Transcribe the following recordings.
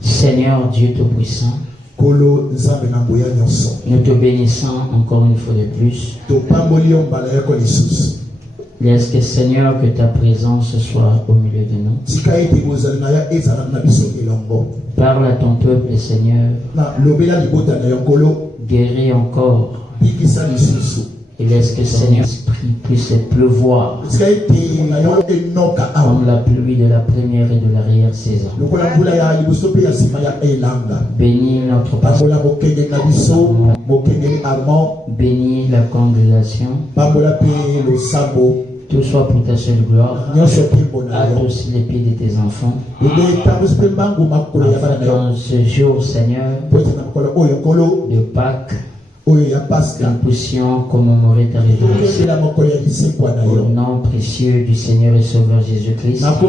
Seigneur Dieu Tout-Puissant, nous te bénissons encore une fois de plus. Laisse que Seigneur, que ta présence soit au milieu de nous. Parle à ton peuple, Seigneur. Guéris encore. Et laisse que Seigneur puisse pleuvoir comme la pluie de la première et de l'arrière-saison. Bénis notre pasteur. Bénis la congrégation. Tout soit pour ta seule gloire. Adoucis les pieds de tes enfants. Dans ce jour, Seigneur, de Pâques, nous puissions commémorer ta résurrection. Au nom précieux du Seigneur et Sauveur Jésus-Christ. Amen.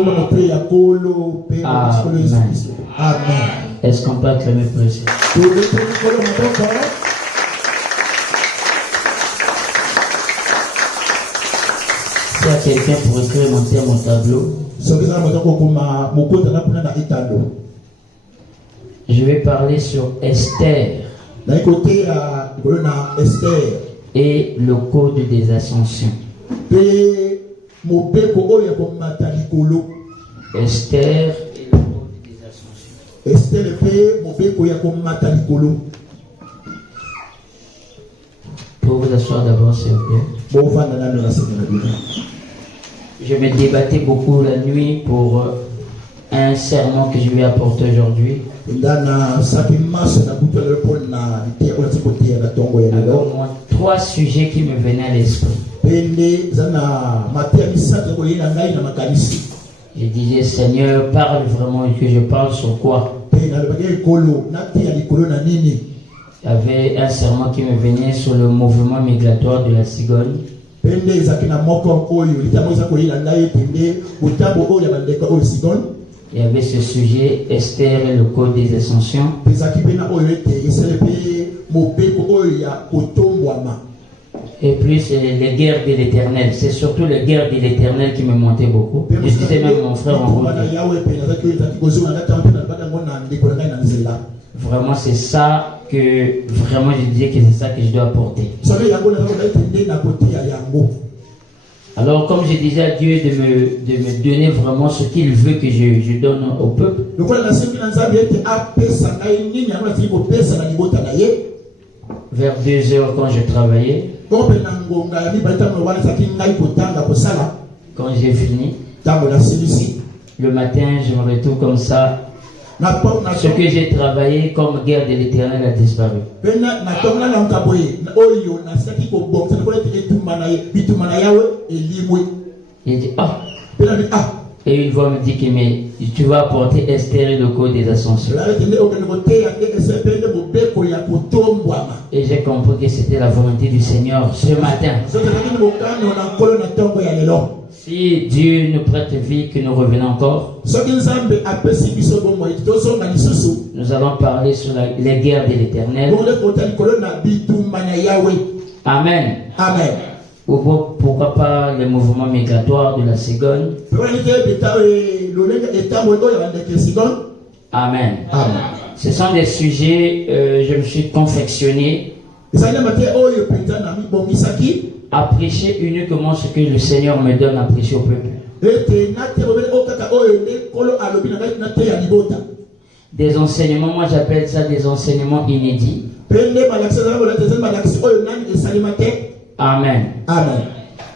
Est-ce qu'on peut acclamer pour le Seigneur? S'il y a quelqu'un pour écrire mon terme au tableau, je vais parler sur Esther et le code des ascensions. Esther et le code des ascensions. Pour vous asseoir d'abord, s'il vous plaît. Je me débattais beaucoup la nuit pour un sermon que je vais apporter aujourd'hui. Alors, moi, 3 sujets qui me venaient à l'esprit. Je disais, Seigneur, parle vraiment, et que je parle sur quoi? Il y avait un sermon qui me venait sur le mouvement migratoire de la cigogne. Il y avait ce sujet, Esther et le code des ascensions. Et plus les guerres de l'Éternel. C'est surtout les guerres de l'Éternel qui me montaient beaucoup. Je disais même mon frère en route. Vraiment, c'est ça que vraiment je disais que c'est ça que je dois apporter. Alors, comme je disais à Dieu de me donner vraiment ce qu'il veut que je donne au peuple. Vers 2 heures quand je travaillais. Quand j'ai fini. Le matin, je me retrouve comme ça. Ce que j'ai travaillé comme guerre de l'Éternel a disparu. Il dit, ah. Et une voix me dit que mais, tu vas apporter Esther et le code des ascensions. Et j'ai compris que c'était la volonté du Seigneur ce matin. Si Dieu nous prête vie, que nous revenons encore, nous allons parler sur les guerres de l'Éternel. Amen. Amen. Ou pourquoi pas les mouvements migratoires de la cigogne. Amen. Amen. Ce sont des sujets, je me suis confectionné à prêcher uniquement ce que le Seigneur me donne à prêcher au peuple. Des enseignements, moi j'appelle ça des enseignements inédits. Amen. Amen.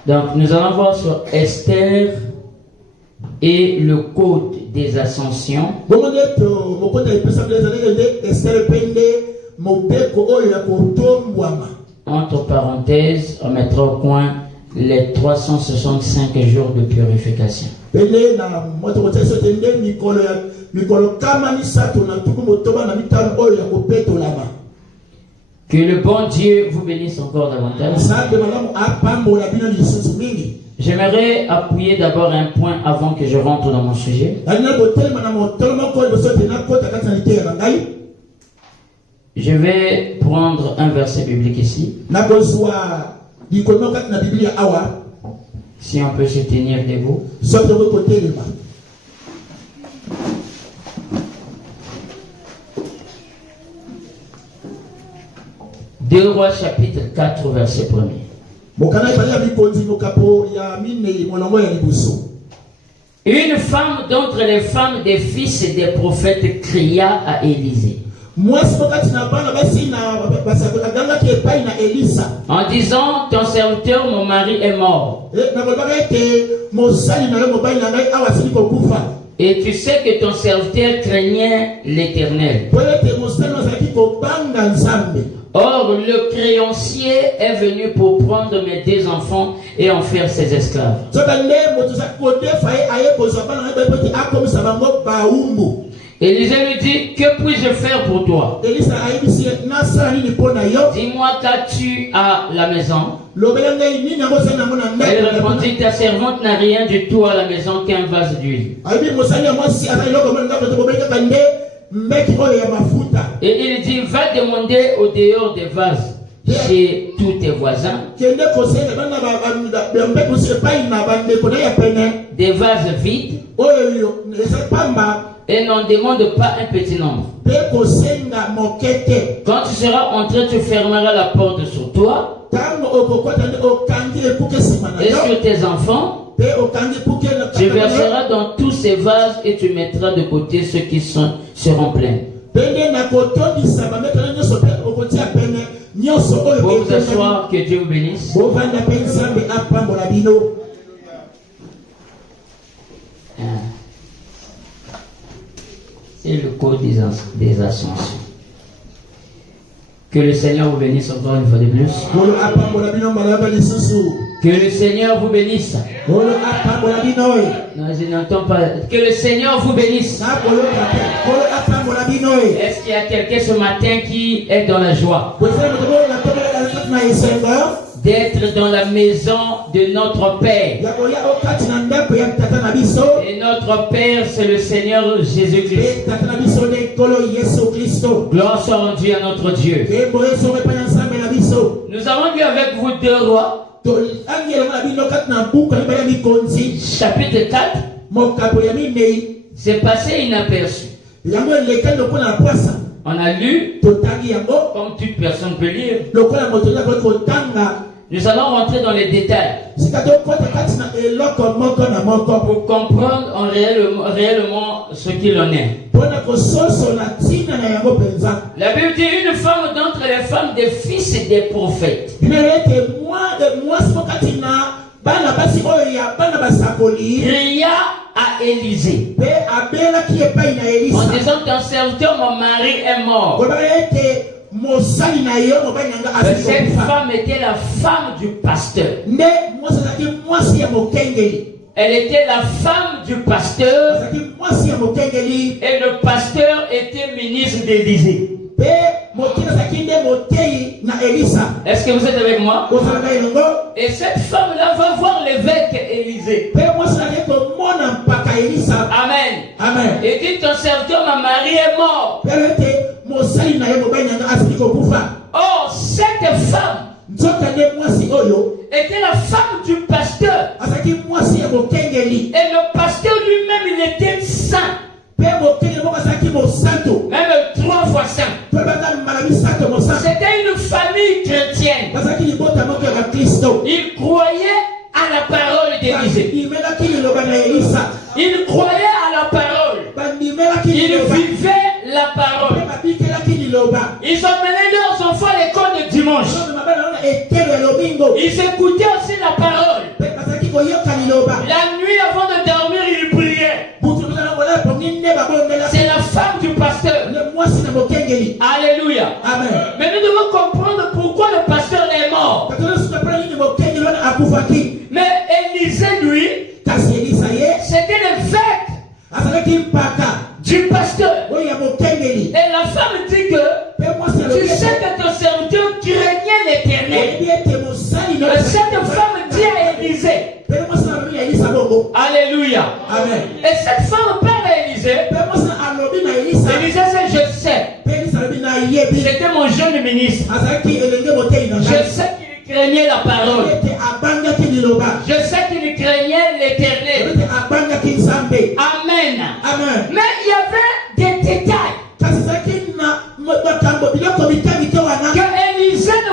Donc nous allons voir sur Esther et le code des ascensions. Entre parenthèses, on mettra au coin les 365 jours de purification. Que le bon Dieu vous bénisse encore davantage. J'aimerais appuyer d'abord un point avant que je rentre dans mon sujet. Je vais prendre un verset biblique ici. Si on peut se tenir debout. 2 Rois chapitre 4 verset 1er. Une femme d'entre les femmes des fils et des prophètes cria à Élisée en disant, ton serviteur, mon mari est mort. Et tu sais que ton serviteur craignait l'Éternel. Or, le créancier est venu pour prendre mes 2 enfants et en faire ses esclaves. Élisée lui dit, que puis-je faire pour toi? Dis-moi, qu'as-tu à la maison? Elle répondit, ta servante n'a rien du tout à la maison qu'un vase d'huile. Et il dit, va demander au dehors des vases chez tous tes voisins des vases vides et n'en demande pas un petit nombre. Quand tu seras entré, tu fermeras la porte sur toi et sur tes enfants. Tu verseras dans tous ces vases et tu mettras de côté ceux qui seront pleins. Pour vous asseoir, que Dieu vous bénisse. C'est le code des ascensions. Que le Seigneur vous bénisse encore une fois de plus. Que le Seigneur vous bénisse. Non, je n'entends pas. Que le Seigneur vous bénisse. Est-ce qu'il y a quelqu'un ce matin qui est dans la joie d'être dans la maison de notre Père? Et notre Père, c'est le Seigneur Jésus-Christ. Gloire soit rendue à notre Dieu. Nous avons lu avec vous 2 Rois chapitre 4. C'est passé inaperçu. On a lu comme toute personne peut lire. Nous allons rentrer dans les détails pour comprendre réellement ce qu'il en est. La Bible dit, une femme d'entre les femmes des fils et des prophètes cria à Élisée en disant, ton serviteur, mon mari est mort. Cette femme était la femme du pasteur. Elle était la femme du pasteur et le pasteur était ministre d'Élisée. Est-ce que vous êtes avec moi? Et cette femme-là va voir l'évêque Élisée. Amen. Amen. Et dit, ton serviteur, ma mari est mort. Or, cette femme était la femme du pasteur. Et le pasteur lui-même, il était saint. Même 3 fois saint. C'était une famille chrétienne. Il croyait à la parole d'Élisée. Il croyait à la parole. Il vivait la parole. Ils emmenaient leurs enfants à l'école de dimanche. Ils écoutaient aussi la parole. La nuit avant de dormir, ils priaient. C'est la femme du pasteur. Alléluia. Amen. Mais nous devons comprendre pourquoi le pasteur est mort. Mais Élisée, lui, c'était l'évêque du pasteur. Et la femme dit que tu sais que ton serviteur craignait l'Éternel. Cette femme dit à Élisée. Alléluia. Amen. Et cette femme parle à Élisée. Élisée, je sais. C'était mon jeune ministre. Je sais qu'il craignait la parole. Je sais qu'il craignait l'Éternel. Amen. Amen. Mais il y avait des détails que Élisée ne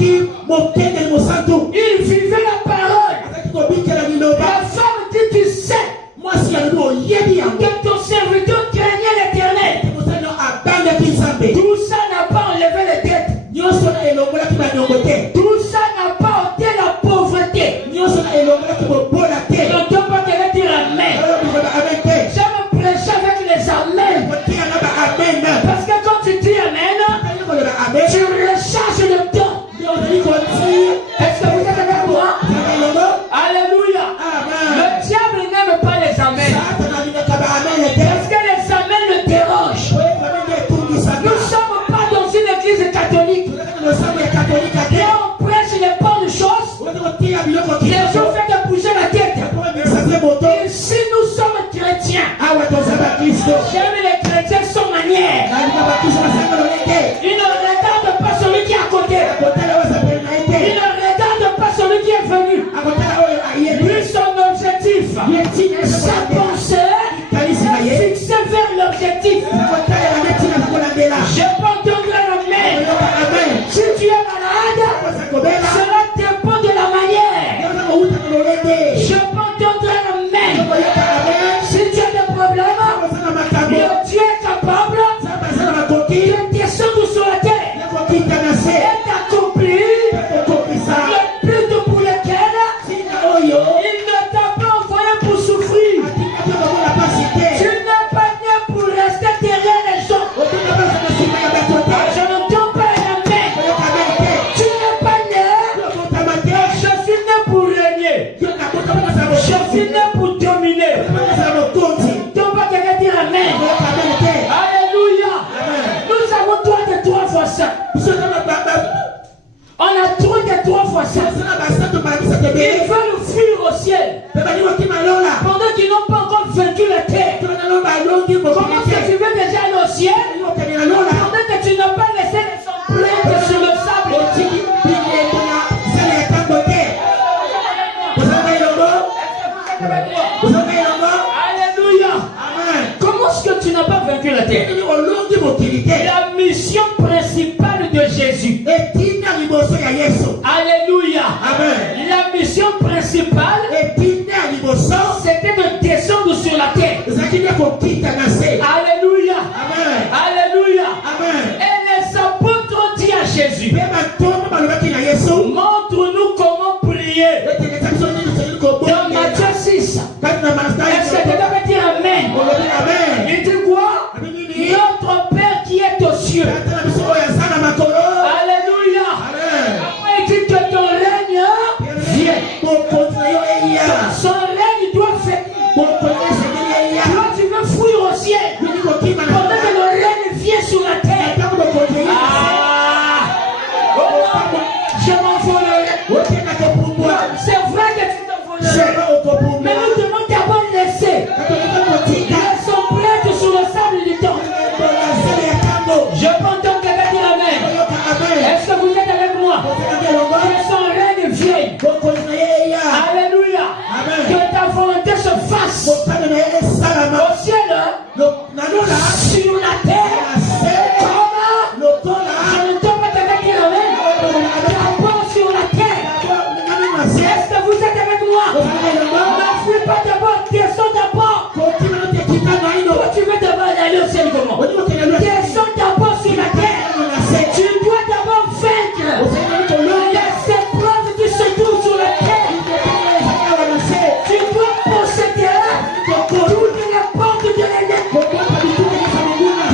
Il vivait la parole. La femme dit, tu sais que ton serviteur craignait l'Éternel. Tout ça n'a pas enlevé les dettes. Tout ça n'a pas ôté la pauvreté. Ne doit pas te dire amen. J'aime prêcher avec les amens. Parce que quand tu dis amen, tu recharges le temps. Est-ce que vous êtes avec moi? Alléluia. Le diable n'aime pas les amens. Parce que les amens le dérangent. Nous ne sommes pas dans une église catholique. Et on prêche les bonnes choses. Les gens font que bouger la tête. Et si nous sommes chrétiens, j'aime les chrétiens sans manière. Ils ne regardent pas celui qui est à côté. Ils ne regardent pas celui qui est venu. Lui, son objectif, sa pensée, fixée vers l'objectif. Je peux entendre amen. Si tu es malade, cela dépend de la manière. Je peux entendre amen. Si tu as des problèmes, le Dieu est capable de descendre sur la terre et d'accomplir le but pour lequel il ne t'a pas envoyé pour souffrir. Tu n'es pas né pour rester derrière les gens. Je n'entends pas un amen. Tu n'es pas né. Je suis né pour régner. Je suis né pour dominer. Donc pas quelqu'un dire amen. Alléluia. Nous avons droit de 3 fois ça. On a droit de 3 fois ça. Ils veulent fuir au ciel. Pendant qu'ils n'ont pas encore vaincu la terre. Comment que tu veux déjà aller au ciel? Pendant que tu n'as pas laissé les empreintes sur le sable. Alléluia. Comment est-ce que tu n'as pas vaincu la terre? La mission principale de Jésus. Alléluia. La mission principale, c'était de descendre sur la terre. Alléluia. Alléluia. Et les apôtres ont dit à Jésus, montre-nous comment prier. Dans Matthieu 6. Est-ce que tu dois dire amen? Il dit quoi? Notre Père qui est aux cieux. Alléluia. Après il dit que ton règne vient. Son règne doit faire. Toi tu veux fuir au ciel. Pendant que le règne vient sur la terre. Je m'envolerai. C'est vrai que tu t'envolerais. Mais nous devons d'abord laisser les empreintes sur le sable du temps. Je peux entendre quelqu'un dire amen. Est-ce que vous êtes avec moi? Que son règne vienne. Alléluia. Que ta volonté se fasse au ciel, sur la terre. Comment? Je ne t'en pas quelqu'un dire amen. D'abord sur la terre. Est-ce que vous êtes avec moi? Ne fuis pas d'abord, descends d'abord. Toi tu veux d'abord aller au ciel comment? Descends d'abord sur la terre. Tu dois d'abord vaincre les épreuves qui se trouvent sur la terre. Tu dois posséder toutes les portes de l'ennemi.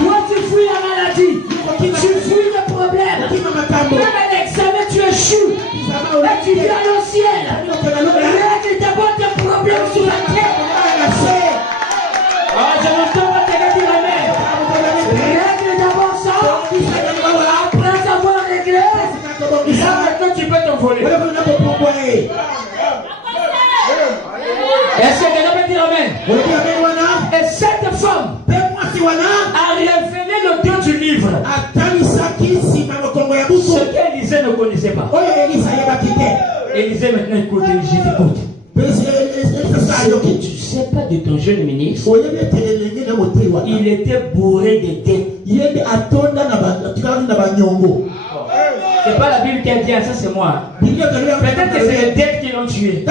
Toi tu fuis la maladie. Tu fuis le problème. Même à l'examen tu échoues. Et tu viens au ciel. Règle d'abord tes problèmes sur la terre. Je n'entends pas te dire amen. Règle d'abord ça. Après avoir réglé, maintenant tu peux t'envoler. Est-ce que quelqu'un peut dire amen? Et cette femme a révélé le Dieu du livre. Ce qu'Élisée ne connaissait pas. Élisée maintenant écoute, Élisée écoute. Tu ne sais pas de ton jeune ministre, il était bourré de dettes. C'est C'est pas la Bible qui est bien, ça c'est moi. Peut-être que c'est les dettes qui l'ont tué.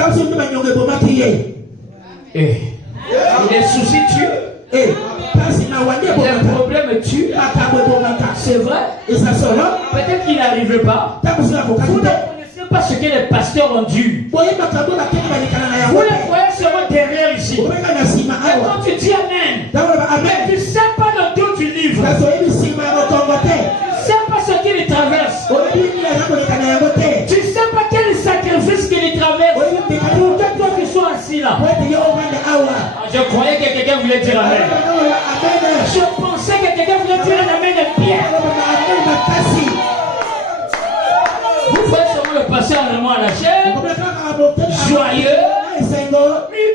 Les soucis tuent. Les problèmes tuent. C'est vrai. Peut-être qu'il n'arrivait pas. Vous ne connaissez pas ce que les pasteurs ont dû. Vous les voyez seulement derrière ici. Et quand tu dis Amen, mais tu ne sais pas le dos du livre. Tu ne sais pas ce qu'il traverse. Tu ne sais pas quel sacrifice qu'il traverse pour que toi tu sois assis là. Je croyais que quelqu'un voulait dire Amen. Je pensais que quelqu'un voulait dire un Amen de pierre. Vous voyez seulement le pasteur vraiment à la chair, joyeux, mais il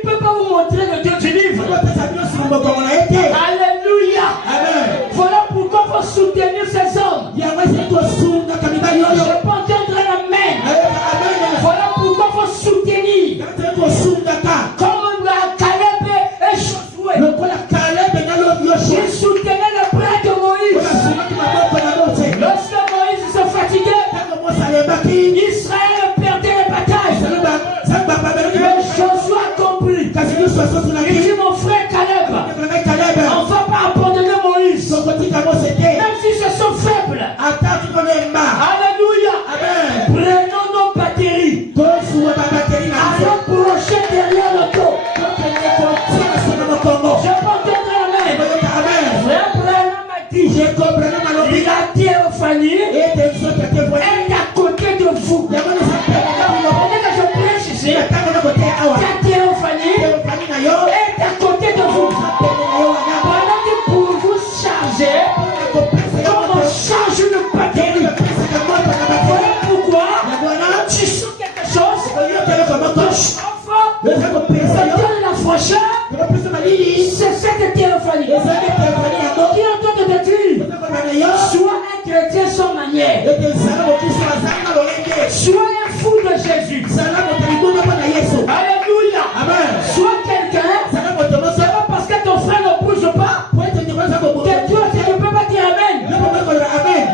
ne peut pas vous montrer le Dieu du livre. Alléluia. Voilà pourquoi il faut soutenir ces hommes. Je peux entendre un Amen. Voilà pourquoi il faut soutenir. Comme Caleb et Josué. Ils soutenaient le bras de Moïse. Lorsque Moïse se fatiguait, Israël perdait les batailles. Mais Josué a compris. Il dit mon frère Caleb, on ne va pas abandonner Moïse. Même s'ils se sont faibles. Alléluia. Prenons nos batteries. Allons brocher derrière le dos. Je peux entendre la main. Frère Branham m'a dit, la théophanie est à côté de vous. Pendant que je prêche ici, la théophanie est à côté de vous. Pendant que pour vous charger, comme on charge une batterie. Voilà pourquoi tu sens quelque chose, ça donne la fraîcheur. C'est cette théophanie qui est en train de te dire. Sois un chrétien sans manière. Sois un fou de Jésus. Alléluia. Sois quelqu'un. C'est pas parce que ton frère ne bouge pas que toi tu ne peux pas dire Amen.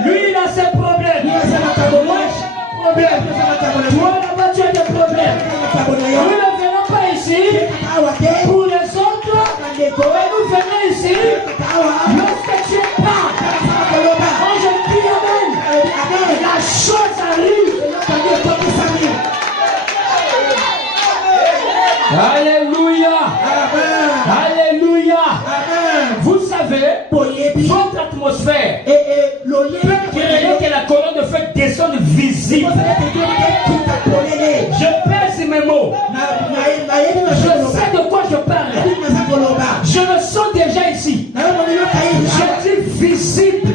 Lui il a ses problèmes. Moi j'ai des problèmes. Toi là-bas tu as des problèmes. Nous ne venons pas ici pour les autres. Et nous venons ici lorsque tu es pas. Quand je dis Amen, la chose arrive. Alléluia. Alléluia. Vous savez, votre atmosphère peut créer que la colonne de feu descende visible. Je pèse mes mots. Je sais de quoi je parle. Je le sens déjà ici. Je dis visible.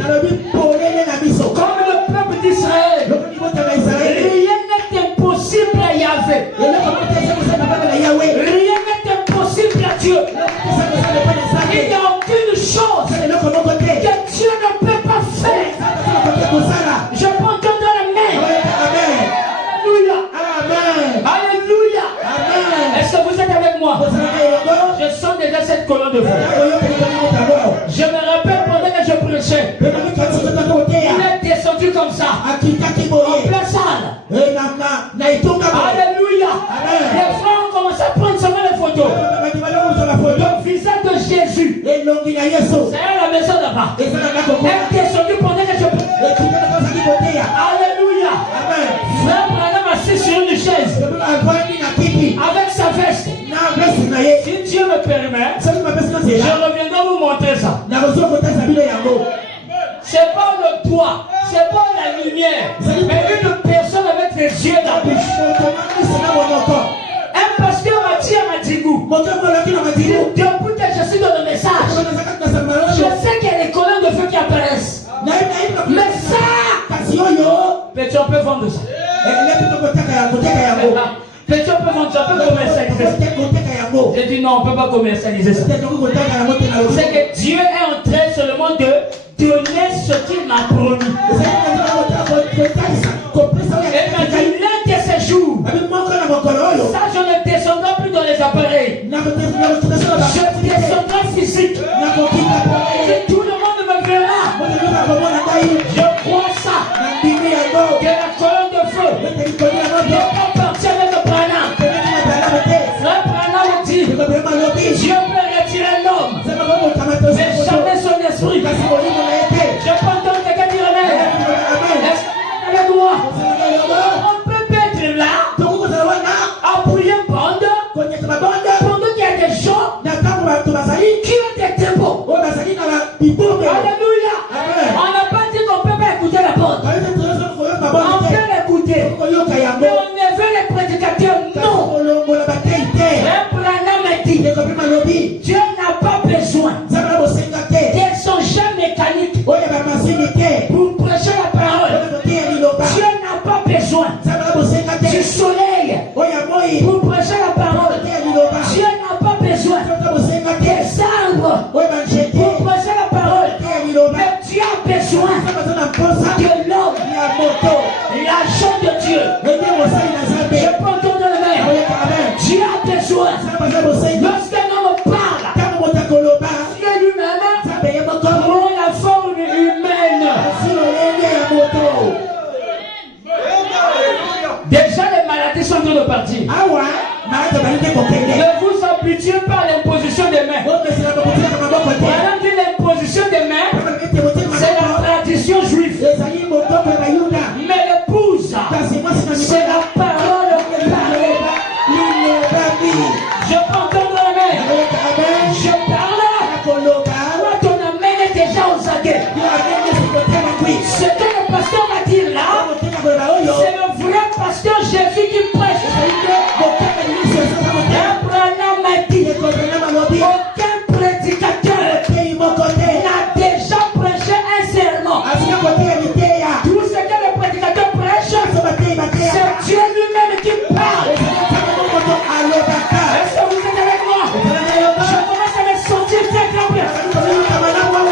Comme le peuple d'Israël. Rien n'est impossible à Yahvé. Rien n'est impossible à Dieu. Il n'y a aucune chose que Dieu ne peut pas faire. Je peux entendre la main. Alléluia. Alléluia. Est-ce que vous êtes avec moi? Je sens déjà cette colonne de feu. Je me rappelle pendant que je prêchais. Il est descendu comme ça. En plein salle. Alléluia. Les frères ont commencé à prendre seulement les photos. Le visage de Jésus. C'est à la maison là-bas. Il est descendu pendant que je prêchais. Alléluia. Frère Branham assis sur une chaise. Avec sa veste. Si Dieu me permet, je reviendrai vous montrer ça. C'est pas le toit, c'est pas la lumière, mais une personne avec les yeux dans la bouche. Un pasteur m'a dit à Madjigou, depuis que je suis dans le message, je sais qu'il y a des colonnes de feu qui apparaissent. Mais ça, mais tu peux vendre ça. Mais tu peux vendre ça, tu peux commercialiser ça. J'ai dit non, on ne peut pas commercialiser ça. C'est que Dieu est en train seulement de donner ce qu'il m'a promis. Et m'a dit l'un de ces jours, ça je ne descendrai plus dans les appareils. Je descendrai physique. Et tout le monde me verra. Je crois ça. Que la parti avec le Branham. Frère Branham dit, Dieu peut retirer l'homme, mais jamais son esprit. Je peux entendre quelqu'un dire amen. Est-ce que vous êtes avec moi? On peut être là, à prier pendant qu'il y a des gens qui ont des tempos. Alléluia. On n'a pas dit qu'on ne peut pas écouter la bande. On peut l'écouter. Mais on ne veut les prédicateurs, non. Frère Branham a dit, Dieu n'a pas besoin des songes mécaniques pour prêcher la parole. Dieu n'a pas besoin du soleil pour prêcher la parole. Dieu n'a pas besoin des arbres pour prêcher la parole. Mais Dieu a besoin de l'homme, l'agent de Dieu. Je peux entendre le maire. Dieu a besoin. Lorsqu'un homme parle, Dieu lui-même prend la forme humaine. Déjà les maladies sont en train de partir. Ne vous habituez pas à l'imposition des mains. Madame dit l'imposition des mains, c'est la tradition juive. Mais l'épouse, c'est la parole parlée. Je peux entendre la main. Je parle. Toi, ton amène est déjà aux aguets. Ce que le pasteur va dire là, c'est le vrai pasteur Jésus qui prêche. Abraham a dit, aucun prédicateur n'a déjà prêché un serment. Tout ce que le prédicateur prêche, c'est Dieu lui-même qui parle. Est-ce que vous êtes avec moi? Je commence à me sentir très bien.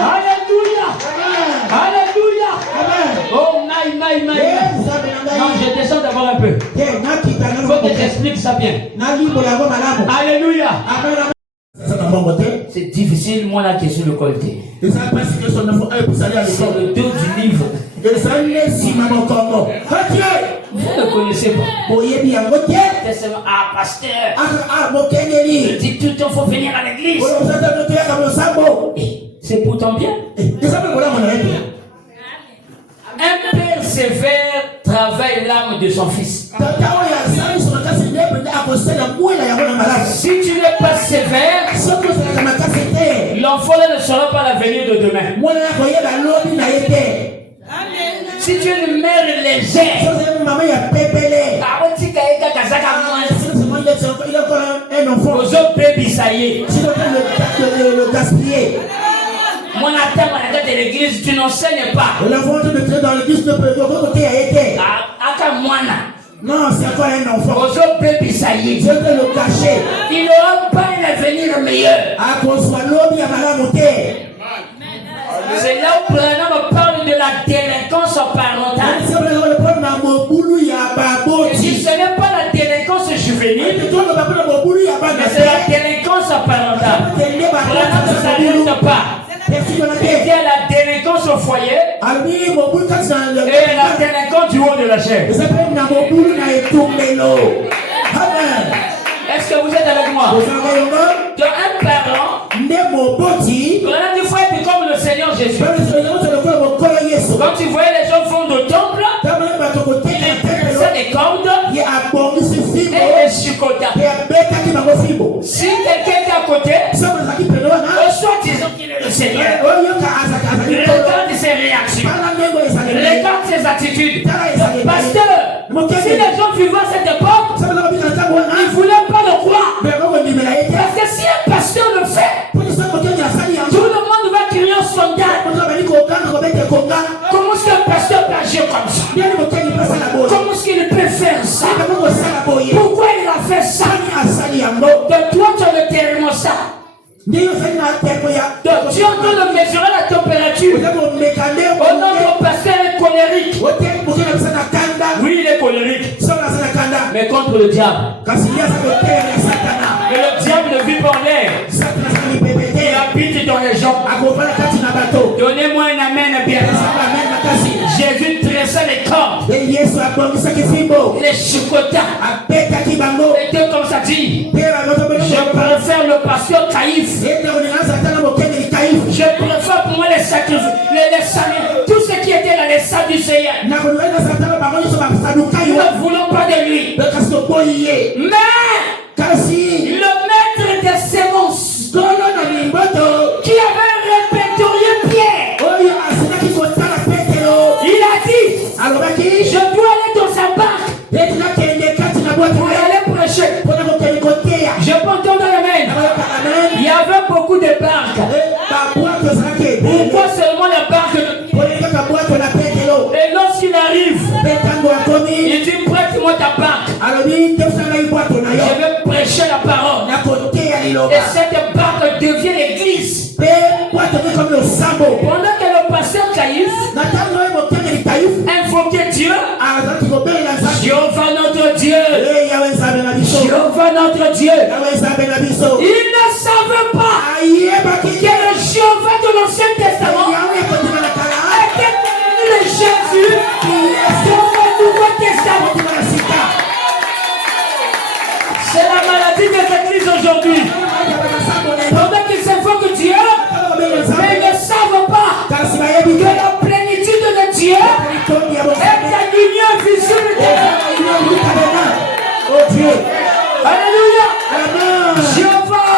Alléluia. Alléluia. Oh, my. Non, je descends d'abord un peu. Il faut que j'explique ça bien. Alléluia. C'est difficile, moi, la question de colleté. C'est le dos du livre. Vous ne connaissez pas. Pasteur. Je dis tout le temps, il faut venir à l'église. C'est pourtant bien. Un père sévère travaille l'âme de son fils. Si tu n'es pas sévère, l'enfant ne sera pas l'avenir de demain. Si tu es une mère légère, mon attente à la tête de l'église, tu n'enseignes pas. L'enfant de entrer dans l'église ne peut pas côté a été. Non, c'est encore un enfant. Je vais te le cacher. Il n'aura pas un avenir meilleur. C'est là où Branham parle de la délinquance parentale. Si ce n'est pas la délinquance juvénile, mais c'est la délinquance parentale. Branham ne s'arrête pas. Il y a la délinquance au foyer et la délinquance du haut de la chair. Est-ce que vous êtes avec moi? De un parent, Branham dit faut être comme le Seigneur Jésus. Quand tu voyais les gens font de temple, il faisait des cordes et des chicotas. Si quelqu'un est à côté, soit disons qu'il est le Seigneur, regarde ses réactions, regarde ses attitudes. Pasteur, si les gens vivaient à cette époque, ils ne voulaient pas le croire. Parce que si un pasteur le fait, tout le monde va crier un scandale. Comment est-ce qu'un pasteur peut agir comme ça? Comment est-ce qu'il peut faire ça? Pourquoi il a fait ça? De toi, tu as le thermostat. Donc tu es en train de mesurer la température. Oh non, mon pasteur est colérique. Oui, il est colérique. Mais contre le diable. Mais le diable ne vit pas en l'air. Il habite dans les gens. Donnez-moi un amen bien. Jésus tressait les cordes. Les chicota. Et Dieu comme ça dit. Je préfère le pasteur Caïphe. Je préfère pour moi les sacrifices, tout ce qui était dans les Sadducéens. Nous ne voulons pas de lui. Mais le maître des semences qui avait répertorié Pierre, il a dit, je dois aller dans sa barque pour aller prêcher. Je peux entendre l'amen. Il y avait beaucoup de barques. Pourquoi seulement la barque de... Et lorsqu'il arrive, il dit prête-moi ta barque. Je vais prêcher la parole. Et cette barque devient l'église. Pendant que le pasteur Caïphe invoquait Dieu, Jéhovah notre Dieu, Jéhovah notre Dieu, il ne savait pas que le Jéhovah de l'Ancien Testament était le Jésus dans le Nouveau Testament. C'est la maladie des églises aujourd'hui. Pendant qu'ils invoquent Dieu, mais ils ne savent pas que la plénitude de Dieu est la lumière visible de Dieu. Alléluia. Jéhovah,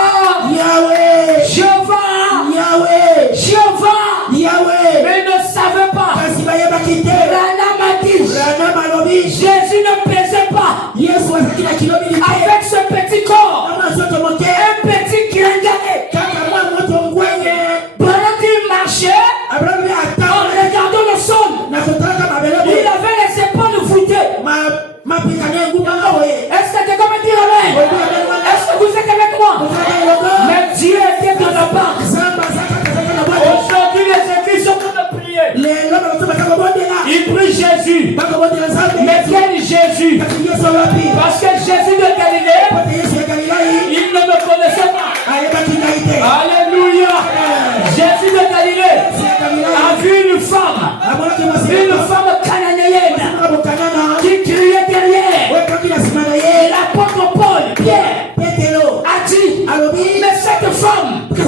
Yahweh, Jéhovah, Yahweh, Jéhovah, Yahweh. Mais ils ne savaient pas. Jésus ne pesait pas avec ce petit corps, un petit gringalet. Pendant qu'il marchait, en regardant le sol, il avait les épaules voûtées. Est-ce que quelqu'un me dit amen? Est-ce que vous êtes avec moi? Mais Dieu était dans la barque. Aujourd'hui, les églises sont en train de prier. Ils prient Jésus. Mais quel Jésus? Parce que Jésus de Galilée, il ne me connaissait pas. Alléluia. Jésus de Galilée a vu une femme cananéenne qui criait derrière. L'apôtre Paul, Pierre, a dit, mais cette femme est en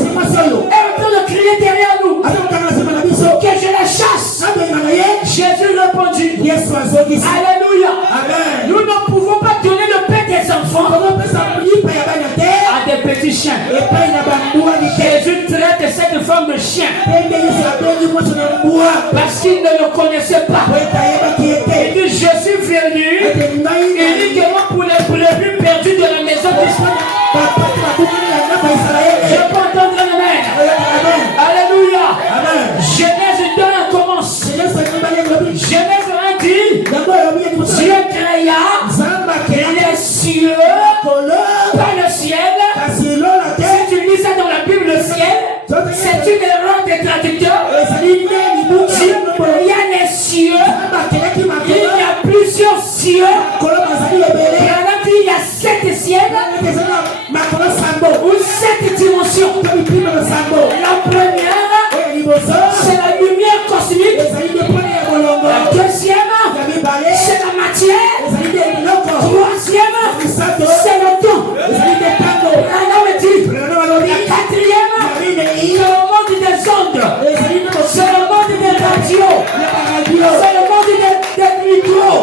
train de crier derrière nous, que je la chasse. Jésus répondit, alléluia. Amen. Nous ne pouvons pas donner le pain des enfants à des petits chiens. Jésus traite cette femme de chien parce qu'il ne le connaissait pas. Il dit, je suis venu uniquement pour les brebis perdues de la maison d'Israël. Je peux entendre l'amen. Alléluia. Genèse 2 commence. Genèse 1 dit, Dieu créa les cieux, pas le ciel. Si tu lis ça dans la Bible, le ciel, c'est une erreur des traducteurs. Dieu créa les cieux. Il y a plusieurs cieux. Il y a 7 ciels ou 7 dimensions. La première, c'est la lumière cosmique. La deuxième, c'est la matière. Troisième, c'est le temps. La quatrième, c'est le monde des ondes. C'est le monde des radios. C'est le monde des micros.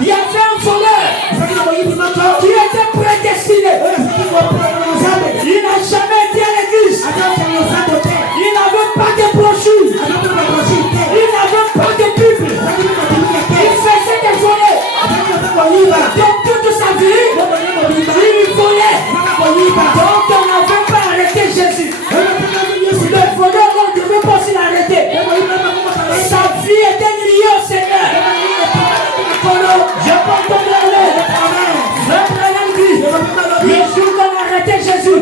Il y avait un voleur qui était prédestiné. Il n'a jamais été à l'église. Il n'avait pas de brochure. Il n'avait pas de Bible. Il faisait des volets. Donc toute sa vie, il volait. Donc on n'avait pas arrêté Jésus. Le voleur, on ne devait pas aussi l'arrêter. Sa vie était liée au Seigneur. Je peux entendre le jour qu'on a arrêté Jésus,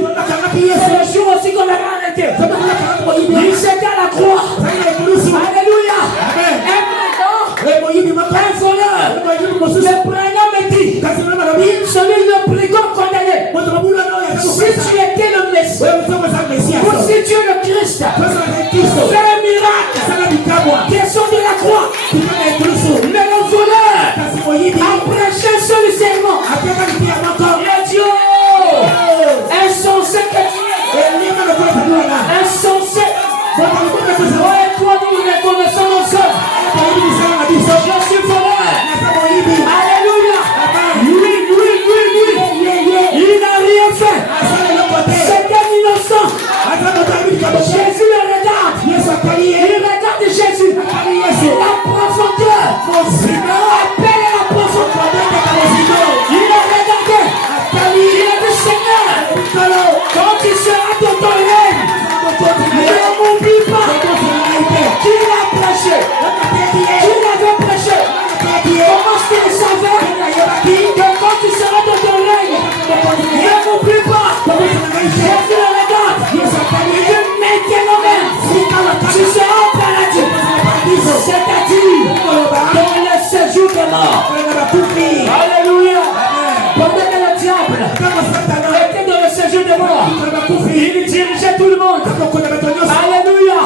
c'est le jour aussi qu'on a arrêté. Il s'était à la croix. Alléluia. Un voleur. Le prénom dit, celui le brigand condamné. Si tu étais le Messie, ou si tu es le Christ, fais un miracle. Descends de la croix. Mais le voleur a prêché seul serment. Il a dit, oh, insensé que tu es. Insensé. Ouais, toi, nous reconnaissons nos œuvres. Je suis voleur. Alléluia. Oui. Il n'a rien fait. C'est un innocent. Jésus le regarde. Il regarde Jésus. La profondeur. Appelle la profondeur. Il a regardé. Il a dit, Seigneur, quand tu seras dans ton règne, ne m'oublie pas. Qui l'a prêché? Qui l'avait prêché? Comment est-ce qu'il savait que quand tu seras dans ton règne, ne m'oublie pas. Jésus le regarde. Il dit, maintenant même, tu seras au paradis. C'est-à-dire dans le séjour des morts. Alléluia. Pendant que le diable était dans le séjour des morts, il dirigeait tout le monde. Alléluia.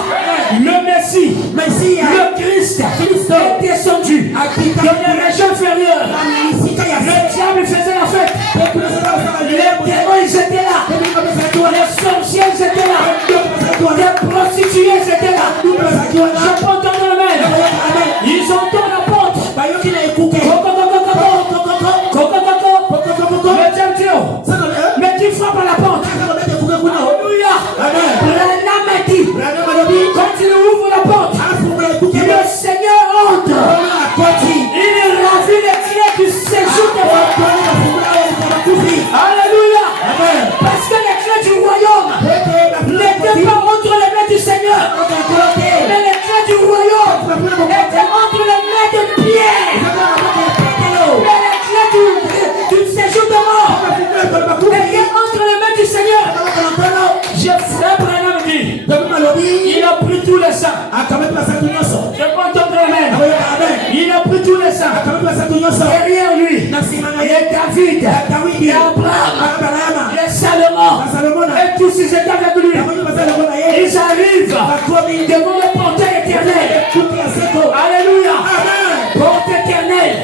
Le Messie, le Christ est descendu dans les régions inférieures. Le diable faisait la fête. Les démons ils étaient là. Les sorciers étaient là. Les prostituées étaient là. Je peux entendre le mail. Ils entendent la porte. Le diable dit, mais tu frappes à la porte. Alléluia. Branham dit, quand il ouvre la porte, le Seigneur entre. Il ravit les clés du séjour des morts. Alléluia. Parce que les clés du royaume n'étaient pas entre les mains du Seigneur, mais les clés du royaume étaient entre les mains de Pierre. Mais les clés du séjour de mort étaient entre les mains du Seigneur. J'ai frère Branham dit, il a pris tous les saints. Je peux entendre l'amen. Il a pris tous les saints. Derrière lui, il y a David, il y a Abraham, il y a Salomon, et tous ils étaient avec lui. Ils arrivent devant le portail éternel. Alléluia. Porte éternelle.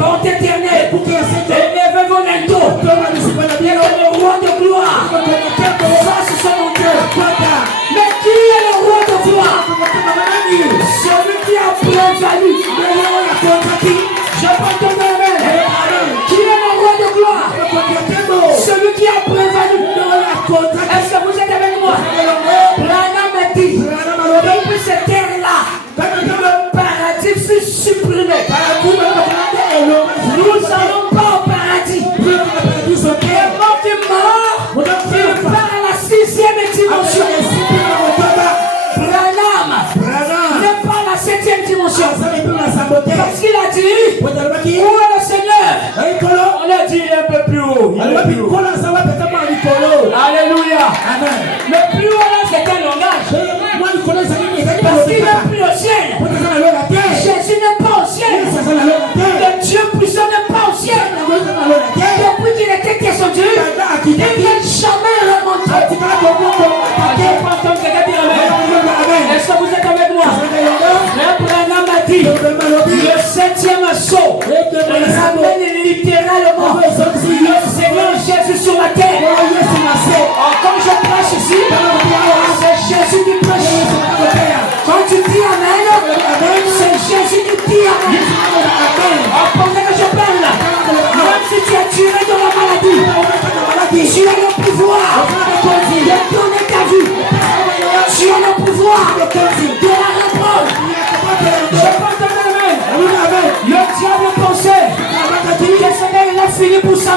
Porte éternelle. Élevez vos linteaux. Le roi de gloire. Face son Dieu. Mais qui est le roi de gloire? Celui qui a prévalu. Je peux entendre la main. Qui est le roi de gloire? Celui qui a prévalu. Est-ce que vous êtes avec moi? Branham dit, depuis cette terre-là, le paradis fut supprimé. Nous n'allons pas au paradis. Et mort est mort, il part à la 6e dimension. Branham n'est pas à la 7e dimension. Parce qu'il a dit, où est le Seigneur? On a dit, il est un peu plus haut. Alléluia. Le plus haut là, c'est un langage. Parce qu'il n'est plus au ciel. Jésus n'est pas au ciel. Le Dieu puissant n'est pas au ciel. Depuis qu'il était descendu, il n'est jamais remonté. Est-ce que vous êtes avec moi? Branham a dit, le 7e assaut ramène littéralement le Seigneur Jésus sur la terre. Quand je prêche ici, c'est Jésus qui prêche. Quand tu dis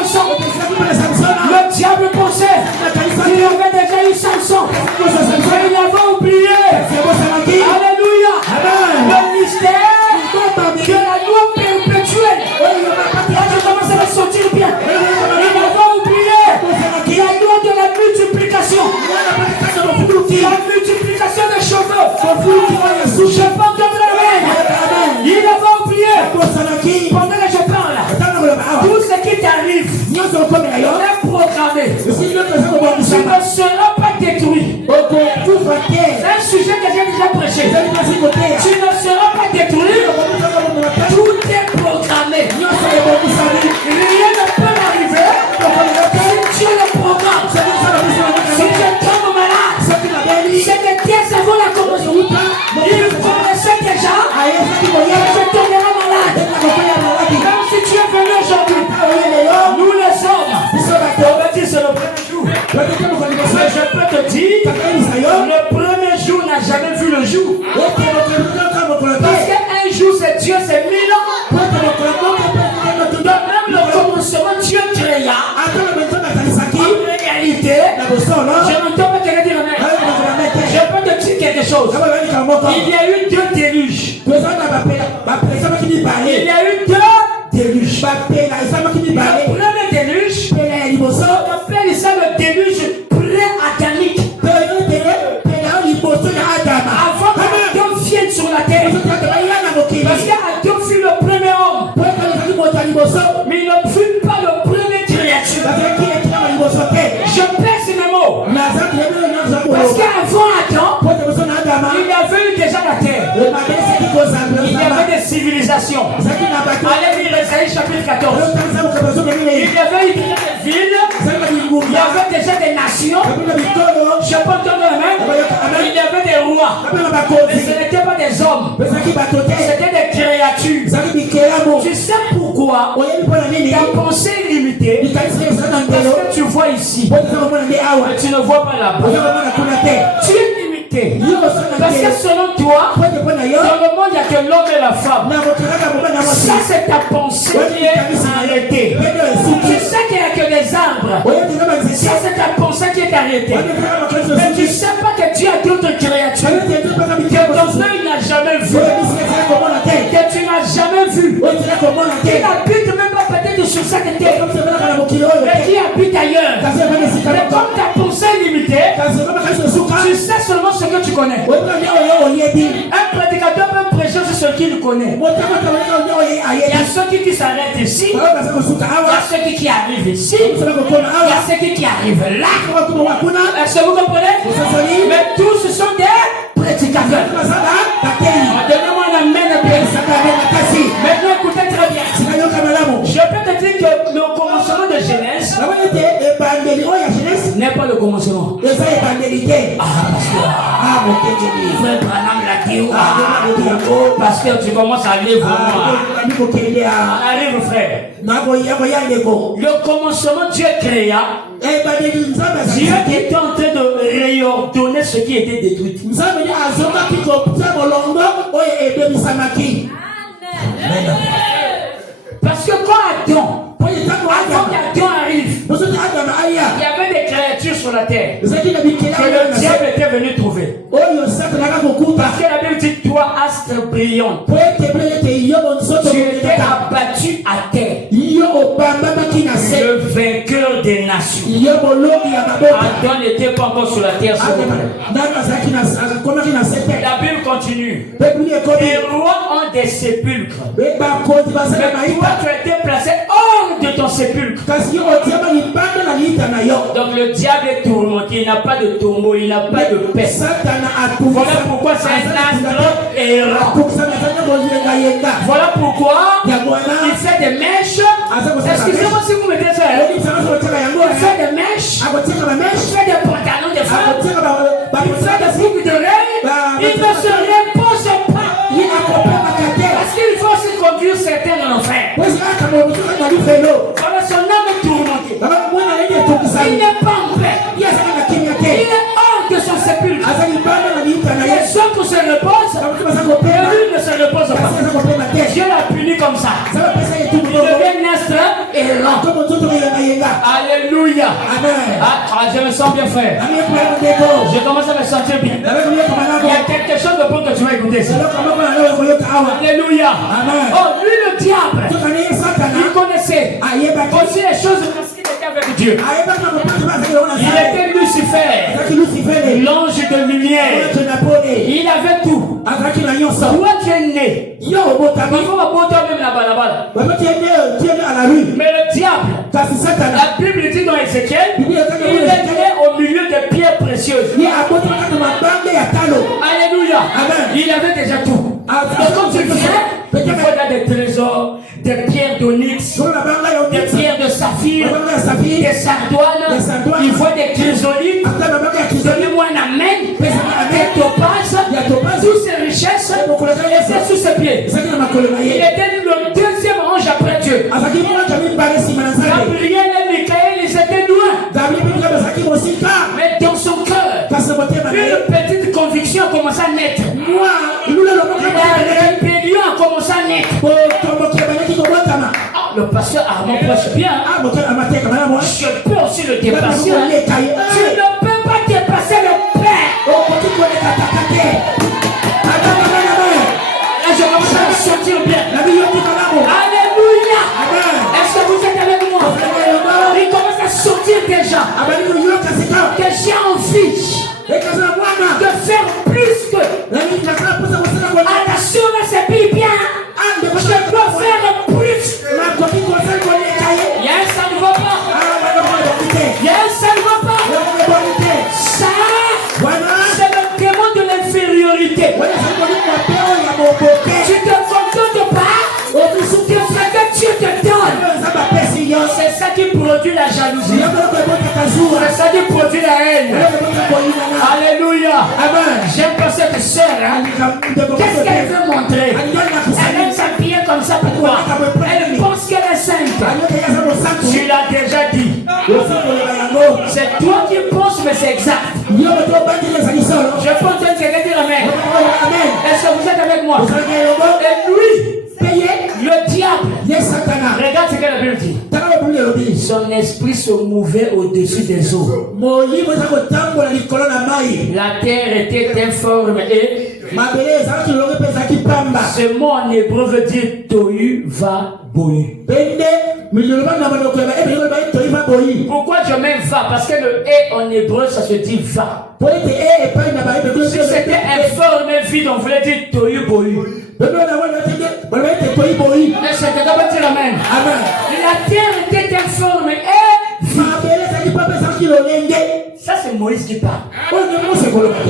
Samson. Le diable pensait qu'il avait déjà eu Samson. Mais il avait oublié. Alléluia. Le mystère de la loi perpétuelle. Là, je commence à me sentir bien. Il avait oublié la loi de la multiplication. La multiplication des cheveux. Je pense que il avait oublié. Pendant que je parle, tout ce qui t'arrive est programmé. Tu ne seras pas détruit. C'est un sujet que j'ai déjà prêché. Tu ne seras pas détruit. Tout est programmé. Rien ne peut m'arriver. Si Dieu le programme, si je tombe malade, c'est que Dieu avant la commotion. Il connaissait déjà que je tomberai malade. Même si tu es venu aujourd'hui, nous les hommes, on va dire c'est le premier jour. Mais je peux te dire, le premier jour n'a jamais vu le jour. Parce qu'un jour c'est Dieu, c'est 1000 ans. Donc même le commencement, Dieu créa. En réalité, je n'entends pas quelqu'un dire amen. Je peux te dire quelque chose. Il y a eu 2 déluges. Il y a eu 2 déluges. Le premier déluge, on appelle ça le déluge pré-adamique. Avant qu'Adam vienne sur la terre. Parce qu'Adam fut le premier homme. Mais il ne fut pas le premier créature. Je pèse mes mots. Parce qu'avant Adam, il y avait eu déjà la terre. Il y avait des civilisations. Allez lire Ésaïe chapitre 14. Il y avait eu déjà des villes. Il y avait déjà des nations. Je peux entendre la main. Il y avait des rois. Mais ce n'étaient pas des hommes. C'était des créatures. Tu sais pourquoi ta pensée est limitée? Parce que tu vois ici. Mais tu ne vois pas là-bas. Tu es limité. Parce que selon toi, dans le monde, il n'y a que l'homme et la femme. Ça, c'est ta pensée qui est arrêtée. Tu sais qu'il n'y a que des arbres. Ça, c'est ta pensée qui est arrêtée. Mais tu ne sais pas que Dieu a d'autres créatures que ton œil n'a jamais vu. Que tu n'as jamais vu. Qui n'habite même pas peut-être sur cette terre. Mais qui habite ailleurs. Mais comme ta pensée est limitée, tu sais seulement ce que tu connais. Un prédicateur peut prêcher sur ce qu'il connaît. Il y a ceux qui s'arrêtent ici. Il y a ceux qui arrivent ici. Il y a ceux qui arrivent là. Est-ce que vous comprenez? Mais tous ce sont des prédicateurs. Donnez-moi la main de maintenant écoutez très bien. Je peux te dire que le commencement de Genèse n'est pas le commencement. Frère Branham l'a dit. Parce que tu commences à aller voir. Arrive frère. Le commencement Dieu créa. Dieu était en train de réordonner ce qui était détruit. Parce que quand Adam arrive, il y avait des créatures sur la terre que le diable était venu trouver. Parce que la Bible dit, toi, astre brillant, tu étais abattu à terre. Le vainqueur des nations. Adam n'était pas encore sur la terre. La Bible continue. Les rois ont des sépulcres. Mais toi, tu as été placé hors de ton sépulcre. Donc le diable est tourmenté. Il n'a pas de tombeau, il n'a pas de paix. Voilà pourquoi c'est un astre errant. Voilà pourquoi il fait des mèches. Excusez-moi si vous mettez ça. Il fait des mèches. Il fait des pantalons de femmes. Il fait des boucles d'oreilles. Il ne se repose pas. Parce qu'il faut se conduire certains dans l'enfer. Voilà, son âme est tourmentée. Il n'est pas en paix. Il est hors de son sépulcre. Les autres se reposent. Et lui ne se repose pas. Dieu l'a puni comme ça. Il devient un astre errant. Alléluia. Ah, je me sens bien, frère. Je commence à me sentir bien. Il y a quelque chose de bon que tu vas écouter. Alléluia. Oh, lui, le diable, il connaissait aussi les choses parce qu'il était avec Dieu. Il était Lucifer, l'ange de lumière. Il avait tout. Toi, tu es né. Il faut pas même là-bas. Mais le diable, la Bible dit dans Ézéchiel, il est né au milieu de pierres précieuses. Alléluia. Il avait déjà tout. Donc comme tu le sais, il faut des trésors, des pierres d'onyx, des pierres de saphir, des sardoines, il faut des chrysolites, donnez-moi un amen, des topazes, toutes ces richesses, et c'est sous ses pieds. Il était le deuxième ange après Dieu. Gabriel et Michael, ils étaient loin. Mais dans son cœur, une petite conviction a commencé à naître. La rébellion a commencé à naître. Le pasteur Armand prêche bien. Je peux aussi le dépasser. Tu ne peux pas dépasser le Père. Là, je commence à me sentir bien. Alléluia. Est-ce que vous êtes avec moi? Il commence à sortir déjà. Que j'ai envie de faire plus que. Attention, là, c'est bien. Je peux faire plus. Il y a un ça ne va pas. Il y a un ça ne va pas. Ça, c'est le démon de l'infériorité. Tu te contentes pas de ce que Dieu te donne. C'est ça qui produit la jalousie. C'est ça qui produit la haine. Alléluia. J'aime pas cette sœur. Qu'est-ce qu'elle veut montrer? Elle aime s'habiller comme ça. Pourquoi? Elle pense qu'elle est sainte. Tu l'as déjà dit. C'est toi qui penses, mais c'est exact. Je peux entendre quelqu'un dire amen. Est-ce que vous êtes avec moi? Et lui, le diable, regarde ce que la Bible dit. Son esprit se mouvait au-dessus des eaux. La terre était informe et ce mot en hébreu veut dire tohu va bohu. Pourquoi je mets va? Parce que le et en hébreu ça se dit va. Si c'était informe et vide, on voulait dire tohu bohu. Est-ce que quelqu'un peut dire amen? La terre était informe et vide. Ça c'est Moïse qui parle.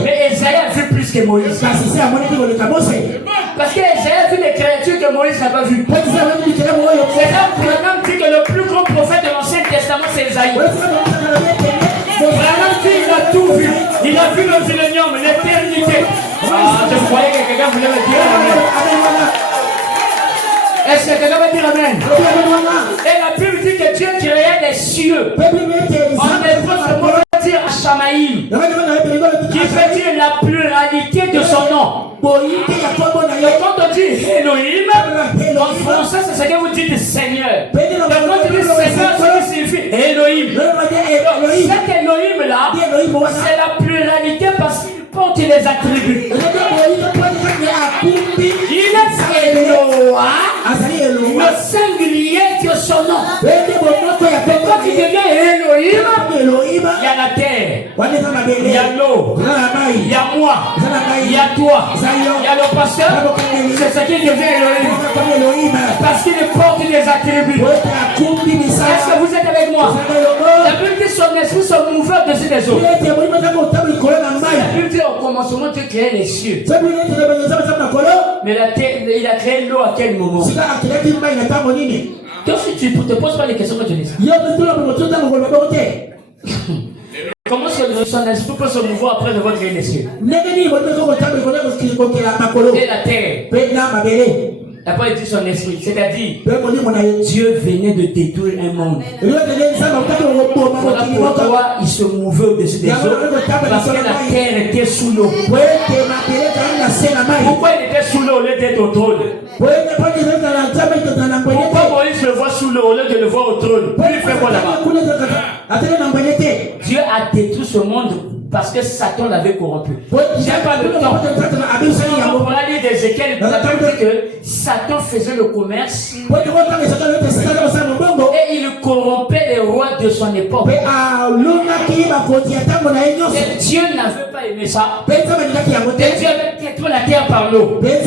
Mais Esaïe a vu plus que Moïse. Parce que Esaïe a vu des créatures que Moïse n'a pas vues. C'est là où Branham dit que le plus grand prophète de l'Ancien Testament c'est Esaïe. Branham dit qu'il a tout vu. Il a vu le millénium, l'éternité. Je croyais que quelqu'un voulait me dire amen. Est-ce que quelqu'un va dire amen? Et la Bible dit que Dieu créait les cieux. En hébreu, ce mot veut dire Shamaïm, qui veut dire la pluralité de son nom. Et quand on dit Elohim, en français, c'est ce que vous dites Seigneur. Et quand on dit Seigneur, ça signifie Elohim. Cet Elohim-là, c'est la pluralité parce qu'il porte les attributs. Il est Eloah, le singulier de son nom. Mais quand il devient Elohim, il y a la terre, il y a l'eau, il y a moi, il y a toi, il y a le pasteur. C'est ce qui devient Elohim. Parce qu'il porte les attributs. Est-ce que vous êtes avec moi? La Bible dit son esprit se mouvait au-dessus des eaux. La Bible dit au commencement Dieu créait les cieux. Mais la terre, il a créé l'eau à quel moment? Donc si tu ne te poses pas les questions que tu dis. Comment son esprit peut se mouvoir après avoir créé les cieux? Et la terre. La parole dit son esprit, c'est-à-dire Dieu venait de détruire un monde. Voilà pourquoi il se mouvait au-dessus des eaux, parce que la terre était sous l'eau. Pourquoi il était sous l'eau au lieu d'être au trône? Pourquoi Moïse le voit sous l'eau au lieu de le voir au trône. Plus il fait quoi là-bas? Dieu a détruit ce monde parce que Satan l'avait corrompu. J'ai pas le temps. On pourra lire d'Ézéchiel, vous avez dit que Satan faisait le commerce et il corrompait les rois de son époque. Et Dieu n'avait pas aimé ça. Et Dieu avait détruit la terre par l'eau. Et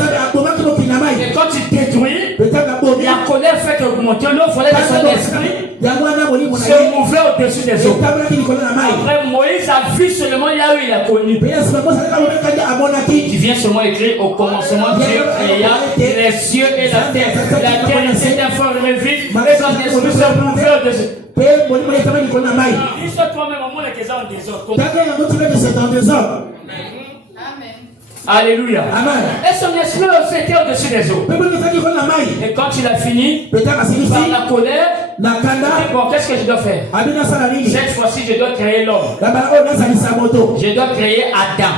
quand il détruit, la colère fait augmenter l'eau, volait de son esprit, se mouvait au-dessus des eaux. Après, Moïse a vu seulement là où il a connu. Tu viens seulement écrire au commencement, Dieu créa les cieux et la terre. La terre était informée vide et son esprit se mouvait au-dessus. Dis-toi toi-même au monde que ça en désordre. Alléluia. Amen. Et son esprit était au-dessus des eaux. Et quand il a fini, par la colère, bon, qu'est-ce que je dois faire? Cette fois-ci, je dois créer l'homme. Je dois créer Adam.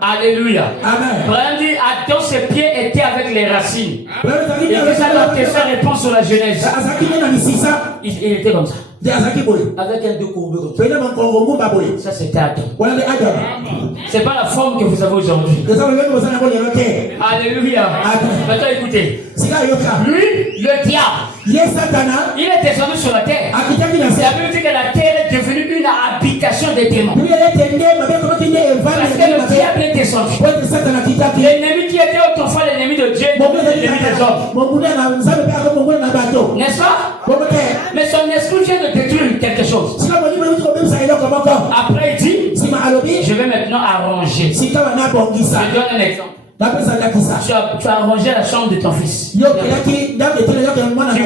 Alléluia. Amen. Dit, Adam, ses pieds étaient avec les racines. Et que ça doit sa réponse sur la Genèse. Il était comme ça. Avec un dos courbé comme ça. Ça c'était Adam. C'est pas la forme que vous avez aujourd'hui. Alléluia. Maintenant écoutez. Lui, le diable, il est descendu sur la terre. C'est la Bible dit que la terre est devenue une habitation des démons. Parce que le diable est descendu. L'ennemi qui était autrefois l'ennemi de Dieu, l'ennemi des hommes. N'est-ce pas? Mais son esprit vient de détruire quelque chose. Après il dit, je vais maintenant arranger. Je donne un exemple. Tu as arrangé la chambre de ton fils. Tu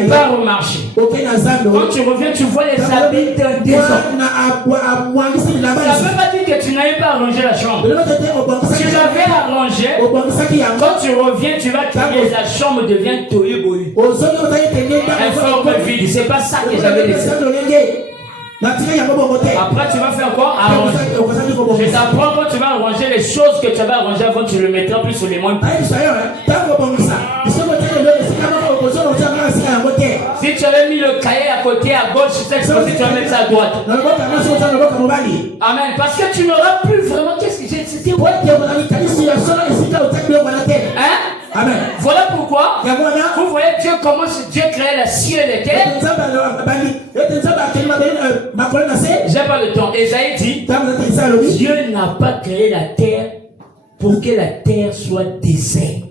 pars au marché. Quand tu reviens, tu vois les habits d'un désordre. Ça ne veut pas dire que tu n'avais pas arrangé la chambre. Tu l'avais arrangé. Quand tu reviens, tu vas trouver la chambre devient tohu-bohu. Informe vide. C'est pas ça que j'avais laissé. Après, tu vas faire quoi? Arranger. Je t'apprends quand tu vas arranger les choses que tu avais arrangées avant, tu le mettras plus sur les moins. Si tu avais mis le cahier à côté à gauche, cette fois-ci tu vas mettre ça à droite. Amen. Parce que tu n'auras plus vraiment qu'est-ce que j'ai. C'était Amen. Voilà pourquoi vous voyez Dieu comment Dieu crée la ciel et la terre. J'ai pas le temps. Esaïe dit Dieu n'a pas créé la terre pour que la terre soit déserte.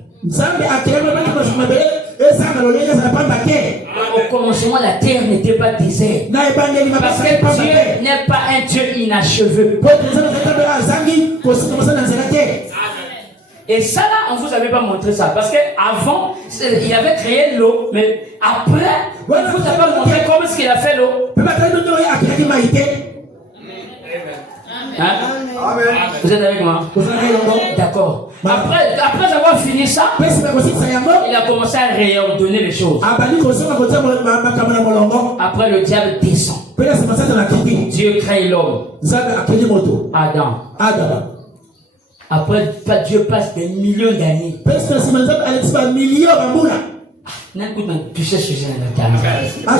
Au commencement, la terre n'était pas déserte. Parce que Dieu n'est pas un Dieu inachevé. Et ça là, on vous avait pas montré ça. Parce qu'avant, il avait créé l'eau. Mais après, on ne vous a pas montré comment est-ce qu'il a fait l'eau. Hein? Amen. Vous êtes avec moi? D'accord. Après avoir fini ça, il a commencé à réordonner les choses. Après le diable descend. Dieu crée l'homme. Adam. Après, Dieu passe des millions d'années. N'écoute pas, toucher ce sujet.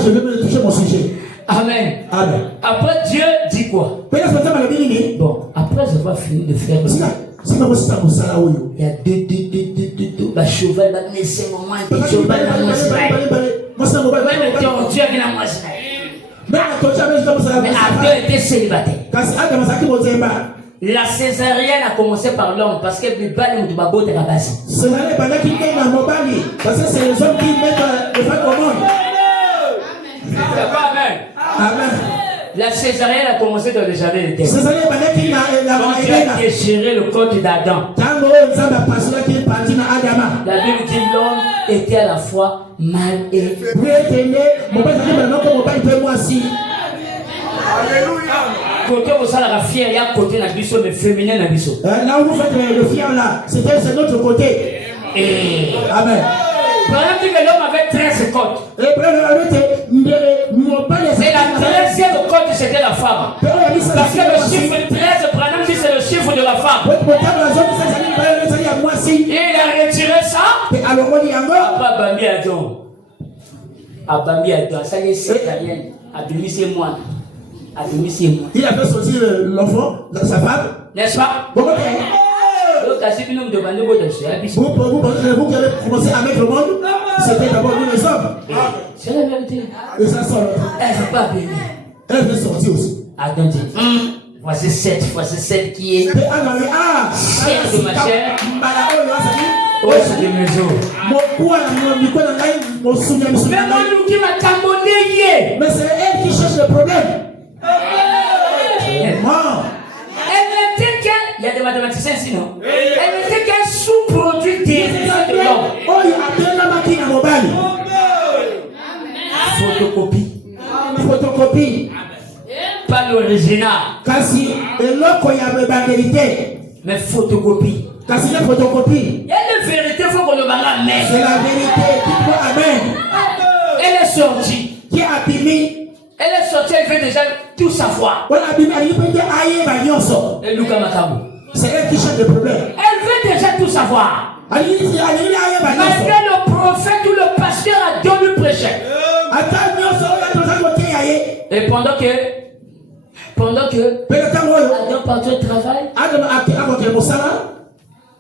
Je vais me toucher mon sujet. Amen. Amen. Après, Dieu dit quoi? Bon, après avoir fini de faire il y a deux, la cheval, la naissance, maman, et cheval, la naissance. Mais Adam était célibataire. La césarienne a commencé par l'homme parce que le bal de Babo de la base. C'est les hommes qui mettent les femmes au monde. Amen. Amen. La césarienne a commencé dans le jardin de Dieu. Quand Dieu a déchiré le corps d'Adam. La Bible dit l'homme était à la fois mal et Alléluia. Côté où ça la fière, il y a côté la biseau, mais féminin la biseau. Là où vous faites le fier là, c'est notre côté. Amen. Par exemple, que l'homme avait 13 côtes. C'est la 13e côte, c'était la femme. Parce que le chiffre 13, Branham dit c'est le chiffre de la femme. Et il a retiré ça. Papa Bambi a dit Il a fait sortir l'enfant, sa femme. N'est-ce pas? Vous qui avez commencé à mettre le monde, c'était d'abord nous les hommes. C'est la vérité. Et ça sort. Elle ne veut pas bénir. Elle veut sortir aussi. Attendez. Voici celle qui est chère de ma chair. Oh, c'est de mes os. Mais moi, nous qui m'a camonné. Mais c'est elle qui cherche le problème. Elle n'était qu'un. Il y a des mathématiciens ici, non? Elle n'était qu'un sous-produit dérivé de l'homme. Photocopie. Pas l'original. Mais photocopie. Photocopie. Il y a une vérité, il faut qu'on le parle. Amen. C'est la vérité. Dites-moi amen. Elle est sortie. Qui a abîmé? Elle est sortie, elle veut déjà tout savoir. C'est elle qui cherche le problème. Elle veut déjà tout savoir. Malgré le prophète ou le pasteur a Dieu lui prêchait. Et pendant que Adam partait au travail,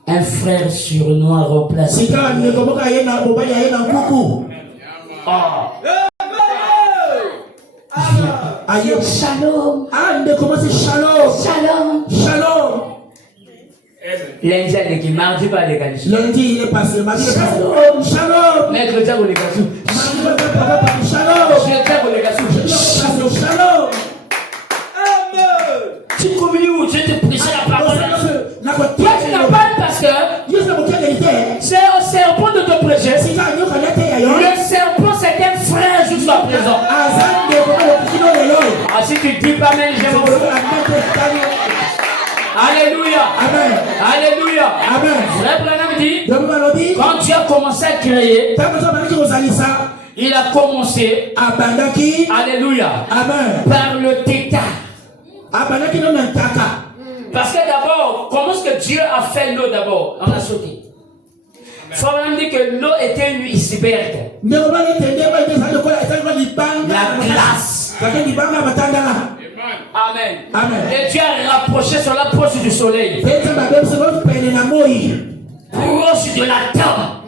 un frère surnois remplacé. Shalom. Shalom. Lundi, il est mardi, pas les gars. Lundi, il est passé. Mardi, il est passé. Shalom. Mercredi, vous les gars. Shalom. Shalom. Tu communies où tu te prêches la parole. Toi, tu n'as pas le pasteur. C'est au serpent de te prêcher. Le serpent, c'est un frère jusqu'à présent. Ah, si tu dis pas même, j'aime beaucoup. Alléluia. Amen. Alléluia. Amen. Frère Branham dit, quand tu as commencé à créer, il a commencé, alléluia, amen, par le téta. Parce que d'abord, comment est-ce que Dieu a fait l'eau d'abord? On a sauté. Frère Branham dit que l'eau était une iceberg. La glace. Amen. Amen. Et Dieu a rapproché sur la proche du soleil. Proche de la terre.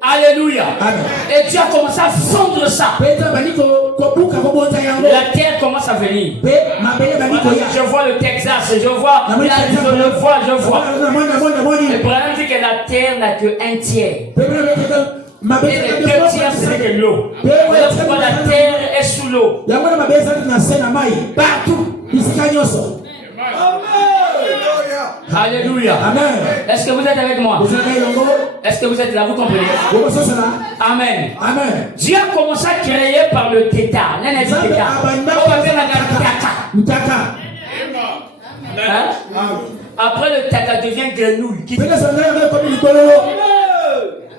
Alléluia. Amen. Et Dieu a commencé à fondre ça. La terre commence à venir. Je vois le Texas, je vois je vois. Et Branham dit que la terre n'a que un tiers. Et les 2 tiers, c'est de l'eau. Voilà pourquoi la terre est sous l'eau. Partout. Alléluia. Amen. Est-ce que vous êtes avec moi? Est-ce que vous êtes là? Vous comprenez? Amen. Amen. Dieu a commencé à créer par le téta. Après le tata devient grenouille.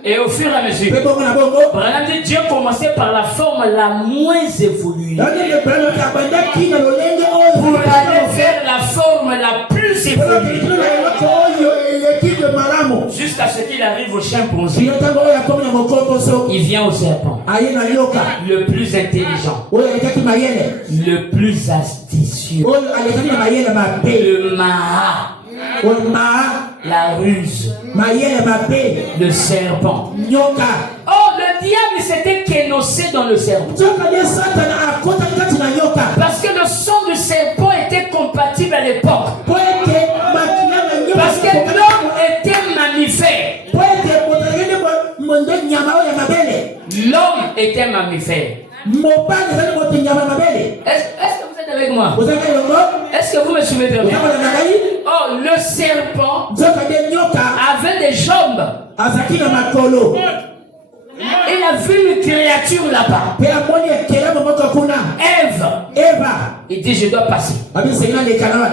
Et au fur et à mesure, Branham dit Dieu commençait par la forme la moins évoluée pour aller vers la forme la plus évoluée jusqu'à ce qu'il arrive au chimpanzé. Il vient au serpent, le plus intelligent, le plus astucieux, le maha, la ruse, le serpent. Oh, le diable s'était kénossé dans le serpent. Parce que le sang du serpent était compatible à l'époque. Parce que l'homme était mammifère. L'homme était mammifère. Est-ce que vous êtes avec moi? Est-ce que vous me suivez très bien? Oh, le serpent avait des jambes. Il a vu une créature là-bas. Ève. Il dit je dois passer.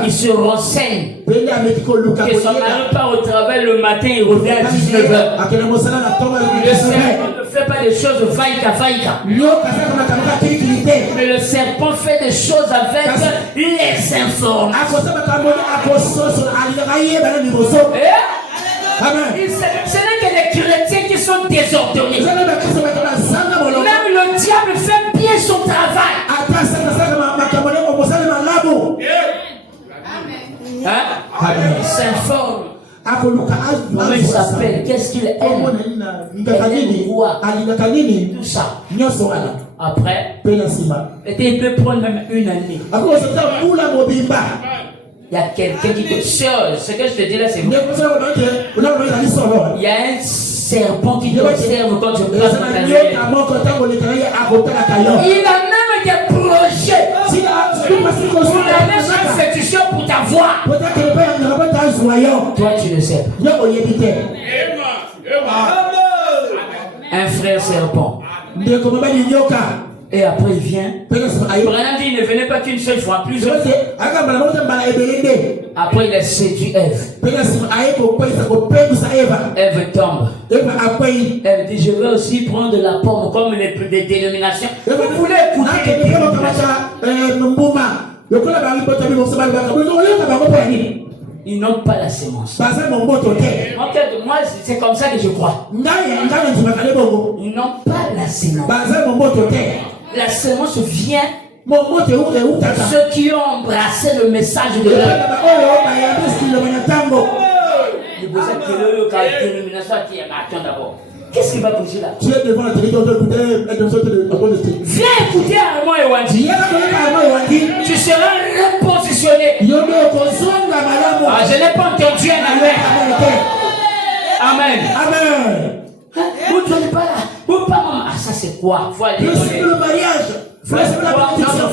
Il se renseigne que son mari part au travail le matin, il revient à 19h. Le serpent ne fait pas des choses vaïka. Mais le serpent fait des choses avec les informations. Ce n'est que les chrétiens qui sont désordonnés. Hein? Il s'informe. Comment il s'appelle? Qu'est-ce qu'il aime? Il aime quoi? Tout ça. Après, il peut prendre même une année. Il y a quelqu'un qui te seul. Ce que je te dis là, c'est vous. Il y a un serpent qui t'observe quand tu passes dans ta vie. Il a même des projets pour la même institution pour t'avoir. Toi, tu le sais. Un frère serpent. Et après il vient. Branham dit il ne venait pas qu'une seule fois, plusieurs fois. Après il a séduit Ève. Ève tombe. Elle dit je vais aussi prendre la pomme comme des dénominations. Vous voulez écouter les dénominations? Ils n'ont pas la sémence. En fait, moi, c'est comme ça que je crois. Ils n'ont pas la sémence. La sémence vient de ceux qui ont embrassé le message de Dieu. Qu'est-ce qu'il va poser là? Viens écouter Armand Ewandi. Tu seras repositionné. Ah, je n'ai pas entendu un amen. Amen. Amen. Vous ne pas là. Vous pas maman. Ah, ça c'est quoi? Faut aller le mariage. Non,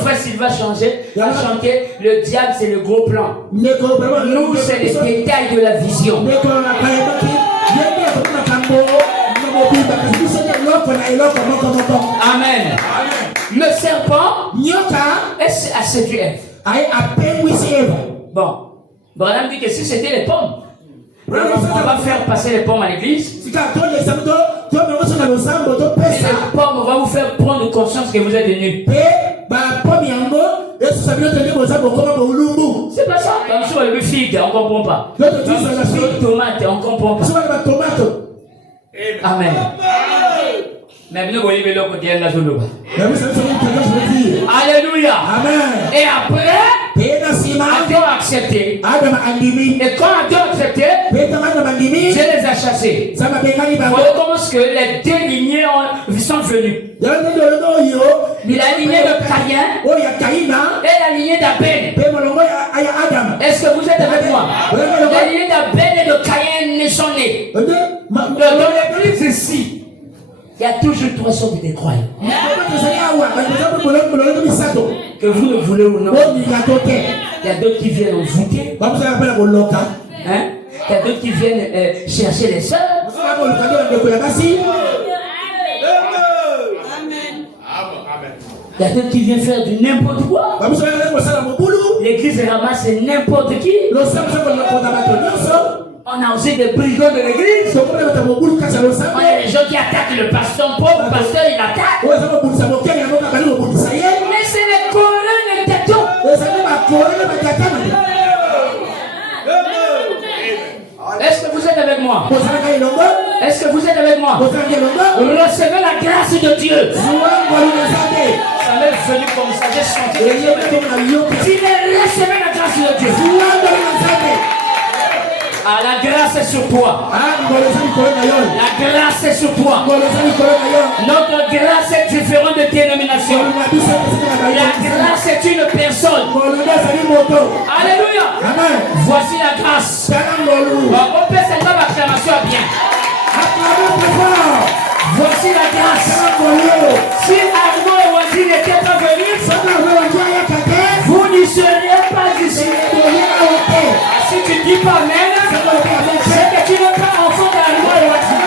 frère, s'il va changer, il va chanter. Le diable, c'est le gros plan. Nous, c'est les détails de la vision. Amen. Le serpent a séduit Ève. Bon, Branham dit que si c'était les pommes, on va faire passer les pommes à l'église. Les pommes vont vous faire prendre conscience que vous êtes nuls. C'est pas ça. Comme sur le figue, on ne comprend pas. Comme sur le tomate, on ne comprend pas. Amen. Mais nous voyons le côté de la zone. Alléluia. Amen. Et après, Adam a accepté. Et quand Adam a accepté, je les ai chassés. Voilà comment que les deux lignées sont venues. La lignée de Caïn et la lignée d'Abel. Est-ce que vous êtes avec moi? La lignée d'Abel et de Caïn sont nées. Dans l'église ici, il y a toujours trois sortes de croyants. Que vous le voulez ou non. Il y a d'autres qui viennent au voûter. Hein? Il y a d'autres qui viennent chercher les sœurs. Il y a d'autres qui viennent faire du n'importe quoi. L'église ramasse n'importe qui. On a aussi des brigands de l'église. On a des gens qui attaquent le pasteur pauvre. Le pasteur il attaque. Mais c'est les colonnes de têton. Est-ce que vous êtes avec moi? Est-ce que vous êtes avec moi? Recevez la grâce de Dieu. Ça m'est venu comme ça. J'ai senti. Recevez la grâce de Dieu. Ah, la grâce est sur toi. La grâce est sur toi. Notre grâce est différente de dénomination. La grâce est une personne. Alléluia. Voici la grâce. On peut cette acclamation bien. Voici la grâce. Si Armand Ewandi n'était pas venu, vous n'y seriez pas ici. Si tu dis pas même, c'est que tu n'es pas enfant d'Armand Ewandi.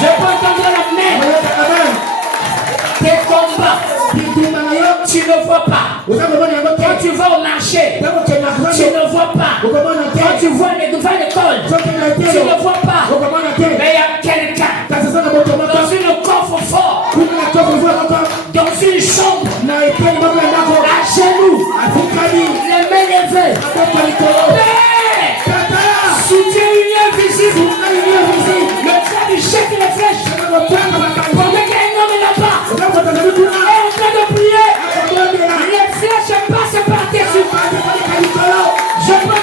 Je peux entendre la main. Tes combats, tu ne vois pas. Quand tu vas au marché, tu ne vois pas. Quand tu vas à l'école, tu ne vois pas. Mais il y a quelqu'un dans une coffre fort, dans une chambre, à genoux, les mains levées. Soutien union visible. Le diable jette les flèches. Pendant qu'un homme est là-bas, et en train de prier, les flèches passent par-dessus. Je peux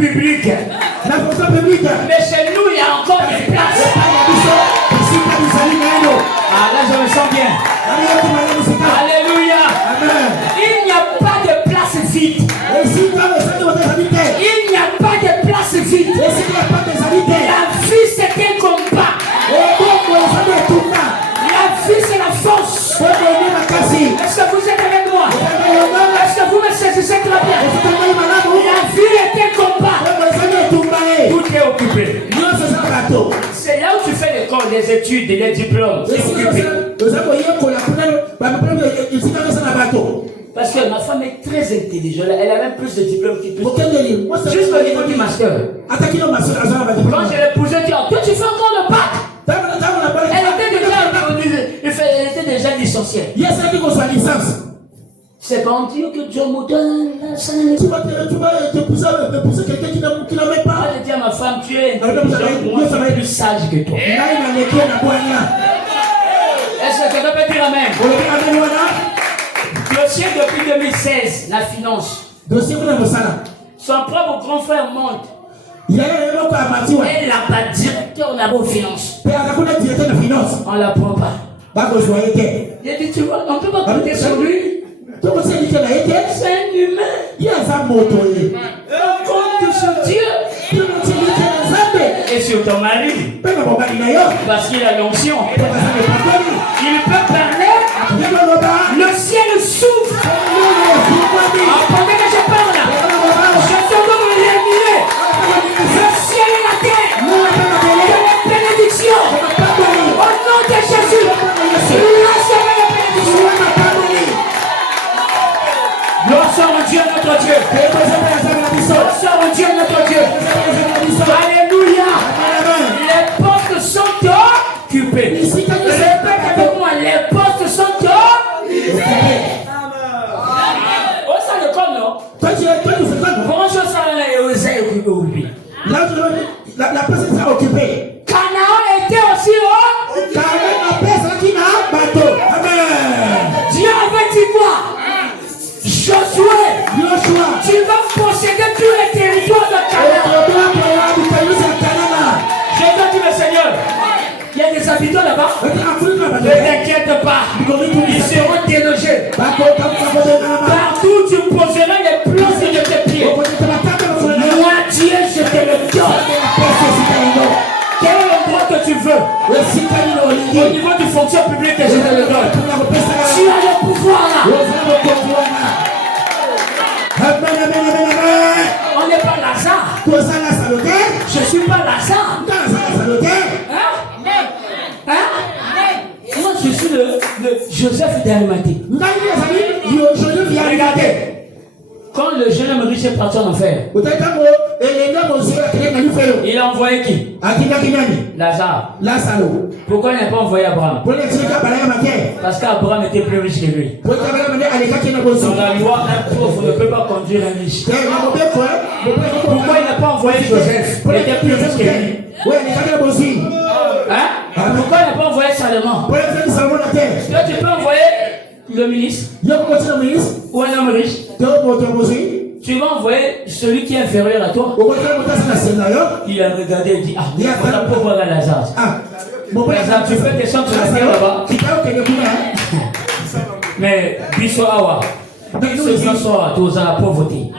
publique. Mais chez nous, il y a encore des places. Ah, là, je me sens bien. Alléluia. Il n'y a pas de place vide. Il n'y a pas de place vide. La vie, c'est un combat. La vie, c'est la force. Est-ce que vous êtes avec moi? Est-ce que vous me saisissez très bien? La vie est un combat. Tout est occupé. C'est là où tu fais l'école, les études, les diplômes. C'est occupé. Parce que ma femme est très intelligente. Elle a même plus de diplômes qu'il peut. Juste au niveau du master. Quand je l'ai épousée, elle dit, toi tu fais encore le bac. Elle était déjà licenciée. C'est bon Dieu que Dieu me donne la santé. Tu vas épouser quelqu'un qui n'aime pas. Je dis à ma femme, tu es intelligente, moi je suis plus sage que toi. Est-ce que quelqu'un peut dire amen? Dossier depuis 2016, la finance. Son propre grand frère monte. Et là-bas, directeur de la finance. On ne la prend pas. Il dit, tu vois, on ne peut pas compter sur lui. C'est un humain. On compte sur Dieu. Et sur ton mari. Parce qu'il a l'onction. Il peut parler. Le ciel s'ouvre. Pendant que je parle, je t'entends me l'éliminer. Le ciel et la terre. Que les bénédictions. Au nom de Jésus. Recevez les bénédictions. Gloire soit au Dieu notre Dieu. Gloire soit au Dieu notre Dieu. Alléluia. Les postes sont occupés. Répète avec moi, les postes sont occupés. Oh, ça le comme non? Bonjour, ça est occupé. La place est occupée. Canaan était aussi Dieu avait dit quoi? Josué, tu vas posséder tous les territoires de Canaan. J'ai dit le Seigneur, il y a des habitants là-bas. Ne t'inquiète pas, ils seront délogés. Partout où tu poseras les plantes de tes pieds. Moi, Dieu, je te le donne. Quel est l'endroit que tu veux? Au niveau du fonction publique, je te le donne. Tu as le pouvoir là. On n'est pas Lazare. Je ne suis pas Lazare. Moi, je suis le Joseph d'Arimathée. Regardez. Quand le jeune homme riche est parti en enfer, il a envoyé qui? Lazare. Pourquoi il n'a pas envoyé Abraham? Parce qu'Abraham était plus riche que lui. Dans la loi, un pauvre ne peut pas conduire un riche. Pourquoi il n'a pas envoyé Joseph? Il était plus riche que lui. Pourquoi il n'a pas envoyé Salomon? Toi, tu peux envoyer le ministre ou un homme riche. Tu vas envoyer celui qui est inférieur à toi. Il a regardé et dit, voilà pauvre Lazare. Lazare, tu peux descendre sur la terre là-bas. Mais biso awa. Biso nyonso awa toza la pauvreté.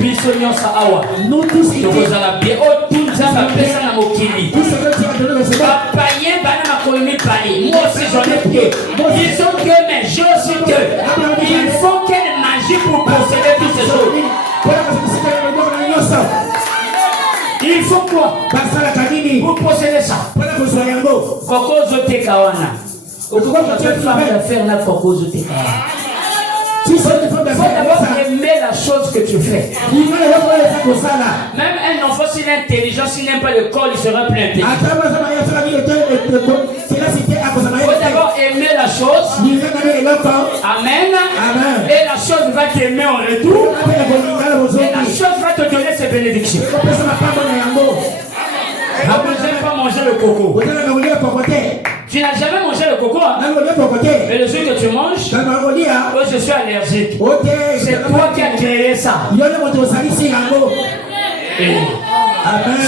Biso nyonso awa. Toza la bien. Oh, tout ça va pesa na mokili. Papaye bana makolomi pali. Moi aussi j'en ai peu. Ils ont que mais je suis que. Il faut qu'elle magie pour posséder toutes ces choses. Il faut quoi? Pour posséder ça. Koko zote kawana. Pourquoi tu fais faire la Koko zote kawana? Il faut d'abord aimer la chose que tu fais. Même un enfant, s'il est intelligent, s'il n'aime pas l'école, il sera plus intelligent. Il faut d'abord aimer la chose. Amen. Et la chose va t'aimer en retour. Et la chose va te donner ses bénédictions. Ne pas manger le coco. Tu n'as jamais mangé le coco, hein? Et le jour que tu manges, je suis allergique. C'est toi qui as créé ça.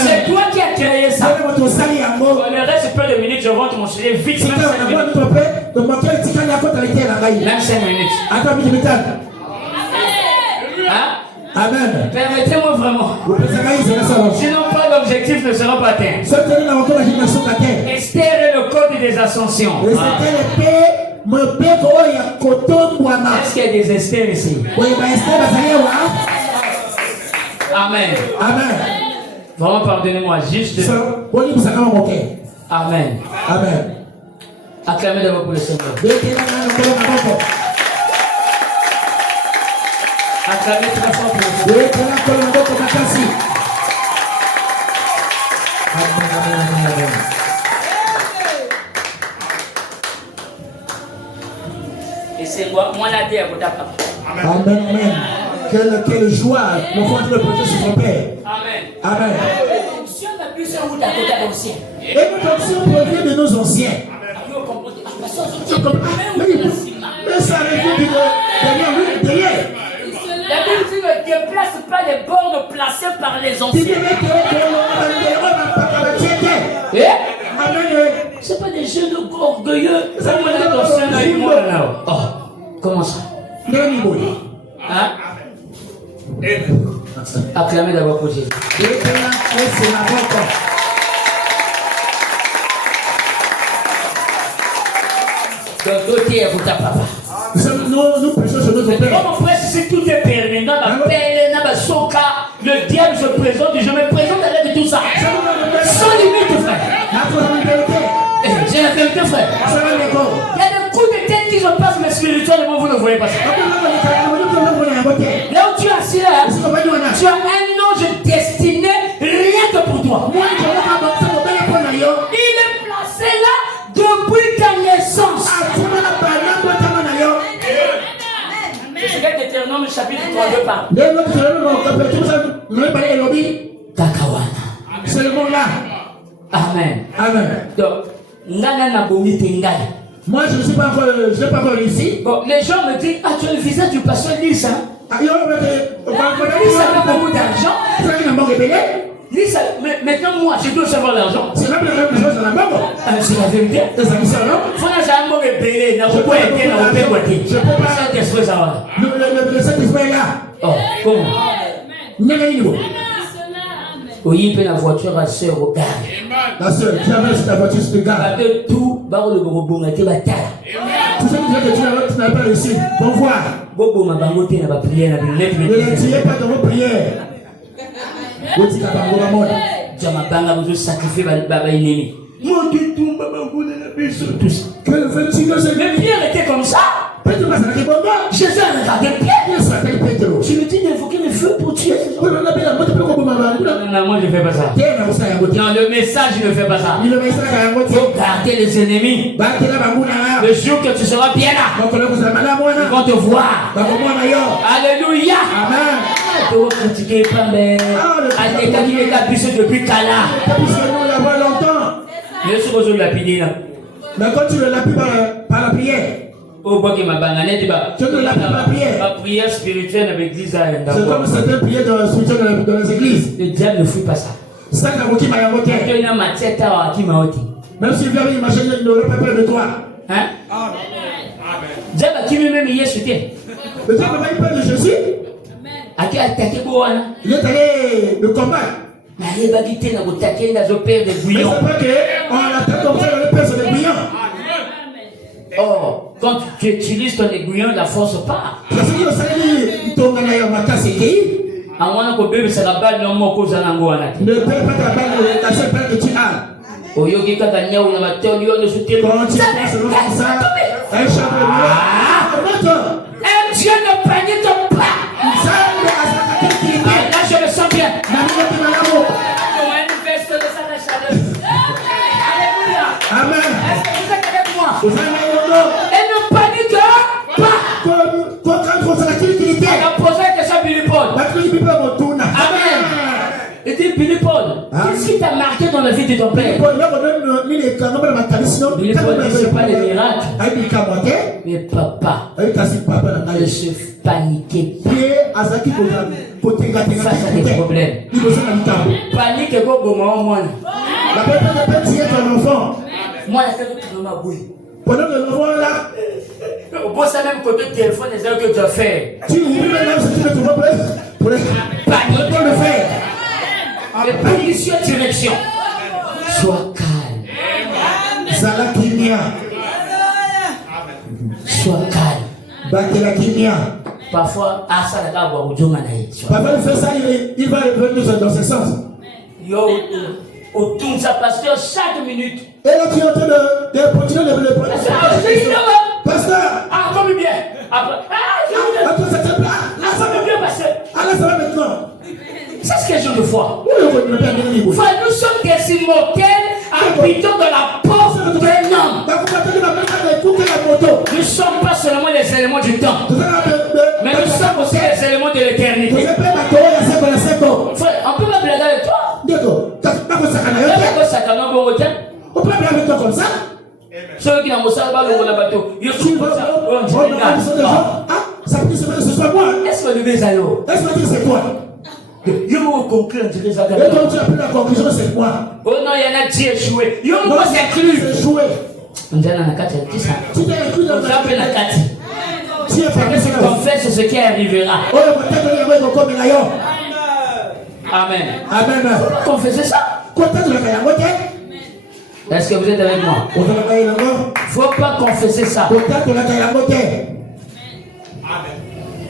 C'est toi qui as créé ça. Le reste, peu de minutes, je rentre mon chéri. Vite, même 5 minutes. Hein? Amen. Permettez-moi vraiment. Sinon, pas d'objectif ne sera pas atteint. Esther est le code des ascensions. Est-ce qu'il y a des Esther ici? Amen. Amen. Vraiment, pardonnez-moi juste. Amen. Amen. Acclamez d'abord pour le Seigneur. Acclamez très fort pour le Seigneur. Et c'est moi la terre pour ta papa. Amen, amen. Quelle joie, l'enfant de protéger sur son père. Amen. Amen. Et notre option provient de nos anciens. Mais ça arrive derrière. La Bible dit ne déplace pas les bornes placées par les anciens. C'est pas des jeunes orgueilleux. Oh, comment ça? Hein? Acclamez d'abord pour Jésus. Donc, côté pour ta papa. Nous prêchons sur notre père. Comme on prêche, si tout est permis, le diable se présente et je me présente avec tout ça. Sans limite, frère. J'ai la vérité, frère. Il y a des coups de tête qui se passent, mais spirituellement, vous ne voyez pas ça. Là où tu es assis là, tu as un ange destiné rien que pour toi. Il est placé là depuis ta naissance. C'est ce que Deutéronome chapitre 32 parle. Kakawana. C'est le mot là. Amen. Amen. Donc, moi, je ne suis pas encore ici. Bon, les gens me disent, ah, tu as le visage du pasteur Lys, hein? Lys a beaucoup d'argent. Lys, maintenant, moi, je dois savoir l'argent. C'est la même chose dans la banque. C'est la vérité. C'est ça qui sort, non? Faut pas jamais repérer, n'a pas été, n'a pas été. Je peux pas. Saint-Esprit, ça va. Le Saint-Esprit est là. Oh, comment? Négaïno. Oui, il peut la voiture à sœur au gare. La sœur, tu amènes ta voiture sur le gare. Parce que tout, bah, le bobo, on a été bataille. Tout ça qui dit que tu n'as pas réussi. Bon voir. Bobo, ma bangote, n'a pas prié, n'a pas prié. Ne retirez pas dans vos prières. Vous dites à Bango la mode. Jamabanga, vous sacrifiez Baba Inemi. Moi, tu tombes, Baba, vous n'avez pas besoin de tout ça. Que veux-tu que je. Mais Pierre était comme ça. Pétro va s'arrêter bon. Jésus a regardé Pierre. Il s'appelle Pétro. Tu me dis d'invoquer le feu pour tuer. Oui, on appelle la mode pour qu'on m'en Non, moi je ne fais pas ça. Non, le message, je ne fais pas ça. Il faut garder les ennemis. Le jour que tu seras bien là, ils vont te voir. Alléluia. Amen. Tu vas critiquer pas, mais à quelqu'un qui est capuché depuis Kala. Je suis aujourd'hui lapidé là. Mais quand tu le lapides par la prière. Oh, bah, qui m'a banané, tu vas. Tu ne lapides pas la prière. Ma prière spirituelle avec l'église. C'est comme certaines prières spirituelles dans les églises. Le diable ne fuit pas ça. Ça, c'est qui m'a invoqué. Il y a ma tête à qui m'a ôté. Même si il avait imaginé, il n'aurait pas peur de toi. Hein? Diable qui même hier soutien. Le diable n'a pas eu peur de Jésus. À qui attaqué Boana? Il est allé le combat. Mais il va quitter dans le taquet dans le père des Mais bouillons. c'est pas qu'on attaque comme ça dans le père sur les bouillons. Oh, quand tu utilises ton aiguillon, la force part. Parce que ça dit, ton gars ma casse est à moins que bébé ça la balle non mon cause à l'angoisse. ne perds pas ta balle, la seule balle que tu as. Oh yogi kakanya ou na mateo lion de soutien. Quand tu passes comme ça, un chapeau de un Dieu ne panique pas. Là je me sens bien. Alléluia. Amen. Est-ce que vous êtes avec moi? Et ne panique pas. Quand on s'en a On a posé la question à Billy Paul. Amen. Et dit Billy Paul, qu'est-ce qui t'a marqué dans la vie de ton père? Il faut dire c'est pas des miracles. Mais papa, ne se paniquez pas face à des problèmes. Panique et go moi. La personne peut tuer ton enfant. Moi, la tête de ma bouille. Pendant que l'enfant est là, au ça même côté téléphone, les heures que tu as fait. Tu ouvres même ce que tu veux pour le faire. Mais panique sur direction. Sois calme. Zala kimia. Sois calme. Batela kimia. Parfois, ça la gare au Djomanaï. Parfois, il fait ça, il va revenir dans ce sens. Yo, autour de sa pasteur chaque minute. Et là, tu es en train de continuer de le prendre. Pasteur! Ah, comme bien. Après, attends, ça te plaît. ça va bien passer. Ah, là, ça va maintenant. C'est ce que je veux voir. Nous sommes des immortels habitants de la porte d'un homme. Nous ne sommes pas seulement les éléments du temps, mais nous sommes aussi les éléments de l'éternité. On peut pas blaguer avec toi. On peut blaguer avec toi comme ça. Ceux qui n'ont pas le bateau, ils sont comme ça. Ça peut dire que ce soit moi. Est-ce que le Bézaïo? Est-ce que c'est toi? Yo conclut, on dirait ça. Et quand tu as pris la conclusion, c'est quoi? Oh non, il y en a qui échoué. Yo, moi, c'est cru. C'est échoué. On dirait dans la carte, il dit ça. Tu t'es inclus dans la carte. La carte. Tu es parmi ceux qui confesse ce qui arrivera. Amen. Amen. Confessez ça. Est-ce que vous êtes avec moi? Il ne faut pas confesser ça.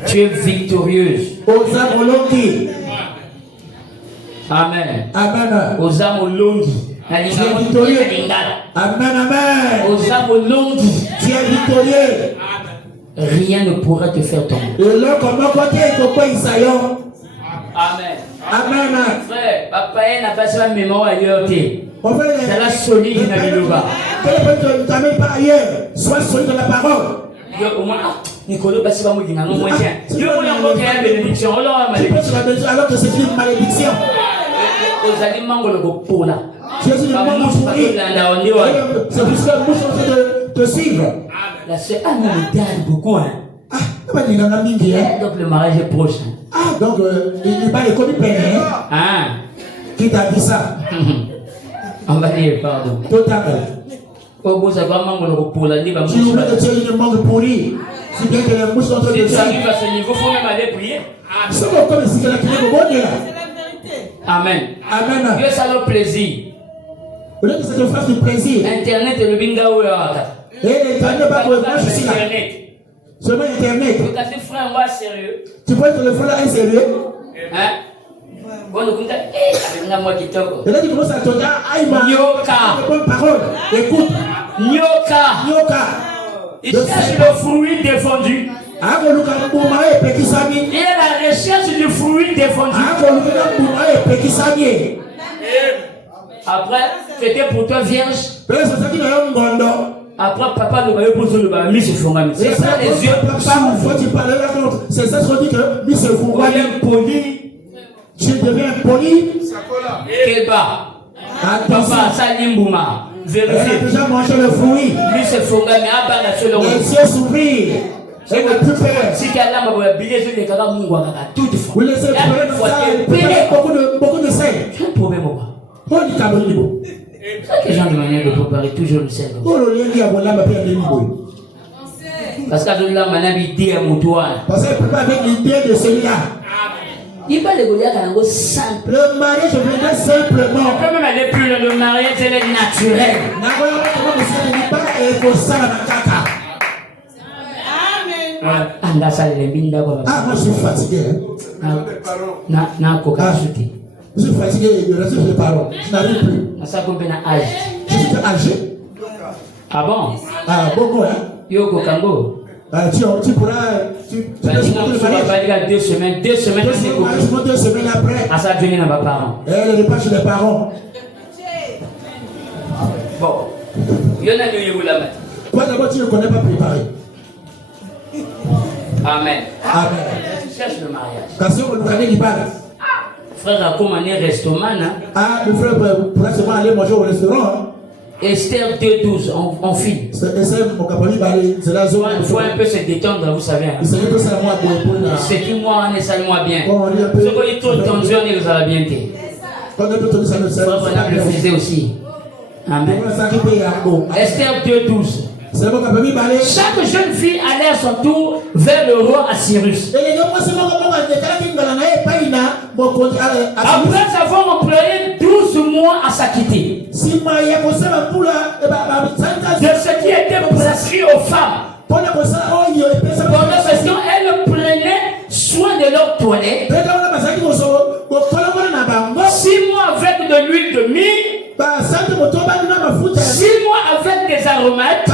Tu es victorieuse. Amen. Amen. Aux âmes longues. Tu es victorieux. Amen, amen. Aux âmes longues. Tu es victorieux. Rien ne pourra te faire tomber. Amen. Amen. Frère, papa n'a pas sa mémoire ailleurs. C'est la solide dans le Loba. Tu n'amènes pas ailleurs. Sois solide dans la parole. Au moins, Nicolas, parce que je non moins tiens. Dieu vous a une bénédiction. Alors que c'est une malédiction. Aux aliments, le pour là. C'est pour ça que la mouche est en train de te suivre. La sœur, nous me garde beaucoup. Donc le mariage est proche. Ah, donc il va les connaître peine. Ah. Qui t'a dit ça? On va dire pardon. Totalement. Tu voulais que tu aies une mangue pourrie. Si bien que les mouches sont en train de suivre. Si tu arrives à ce niveau, il faut même aller prier. C'est bon, comme si quelqu'un qui est bon là. Amen. Amen. Dieu ça le plaisir. Vous voulez que ça te fasse du plaisir. Internet et le bingo. Et l'internet pas pour le branche ici là. Seulement internet. Tu as dit frère, moi sérieux. Tu vois que le frère là est sérieux? Hein? Bon, nous comptons. Et là tu commences à te dire, aïe ma. Nyoka. Bonne parole. Écoute. Nyoka. Il cherche le fruit défendu. Il est à la recherche du fruit défendu. Après, c'était pour toi vierge. Après, papa le pour le bas, mis sur son ami. C'est ça les yeux. C'est ça ce qu'on dit que mis sur son ami. Poli. Tu deviens poli. Keba. Papa, Salimbouma. Elle a déjà mangé le fruit. Lui, c'est son ami. Les yeux s'ouvrent. Elle n'a plus peur. Si tu as là, vous laissez beaucoup de sel. Tu as un problème ou pas? C'est que genre de manière de préparer toujours le sel. Parce que la manière d'idée à mon toit. Parce qu'elle prépare avec l'idée de celui-là. Il va le Goliath à un simple. Le mariage viendra simplement. On peut même aller plus loin. Le mariage, c'est naturel. Ah, moi je suis fatigué. Je suis fatigué de rester sur les paroles. Je n'arrive plus. Je suis âgé. Ah bon? Ah bon, hein? Yoko Kango. Tu pourras. Tu vas 2 semaines. 2 semaines. 2 semaines après. Ah, ça va venir dans mes parents. Elle n'est pas chez les parents. Bon. Il y en a eu la main. Toi d'abord, tu ne connais pas préparé. Amen. Amen. Tu cherches le mariage. Parce que vous connaissez qui parle. Frère a commandé un restaurant. Ah, le frère pourra seulement aller manger au restaurant. Esther 2:12, on file. Il faut un peu se détendre, vous savez. Hein. C'est qui moi, on est salement bien. Ce qu'on est trop tendu, on est bien. Voilà, le faisait aussi. Amen. Esther 2:12. Chaque jeune fille allait à son tour vers le roi Assyrus. Après avoir employé 12 mois à s'acquitter de ce qui était prescrit aux femmes. Pendant ce temps, elles prenaient soin de leur toilette. 6 mois avec de l'huile de myrrhe. 6 mois avec des aromates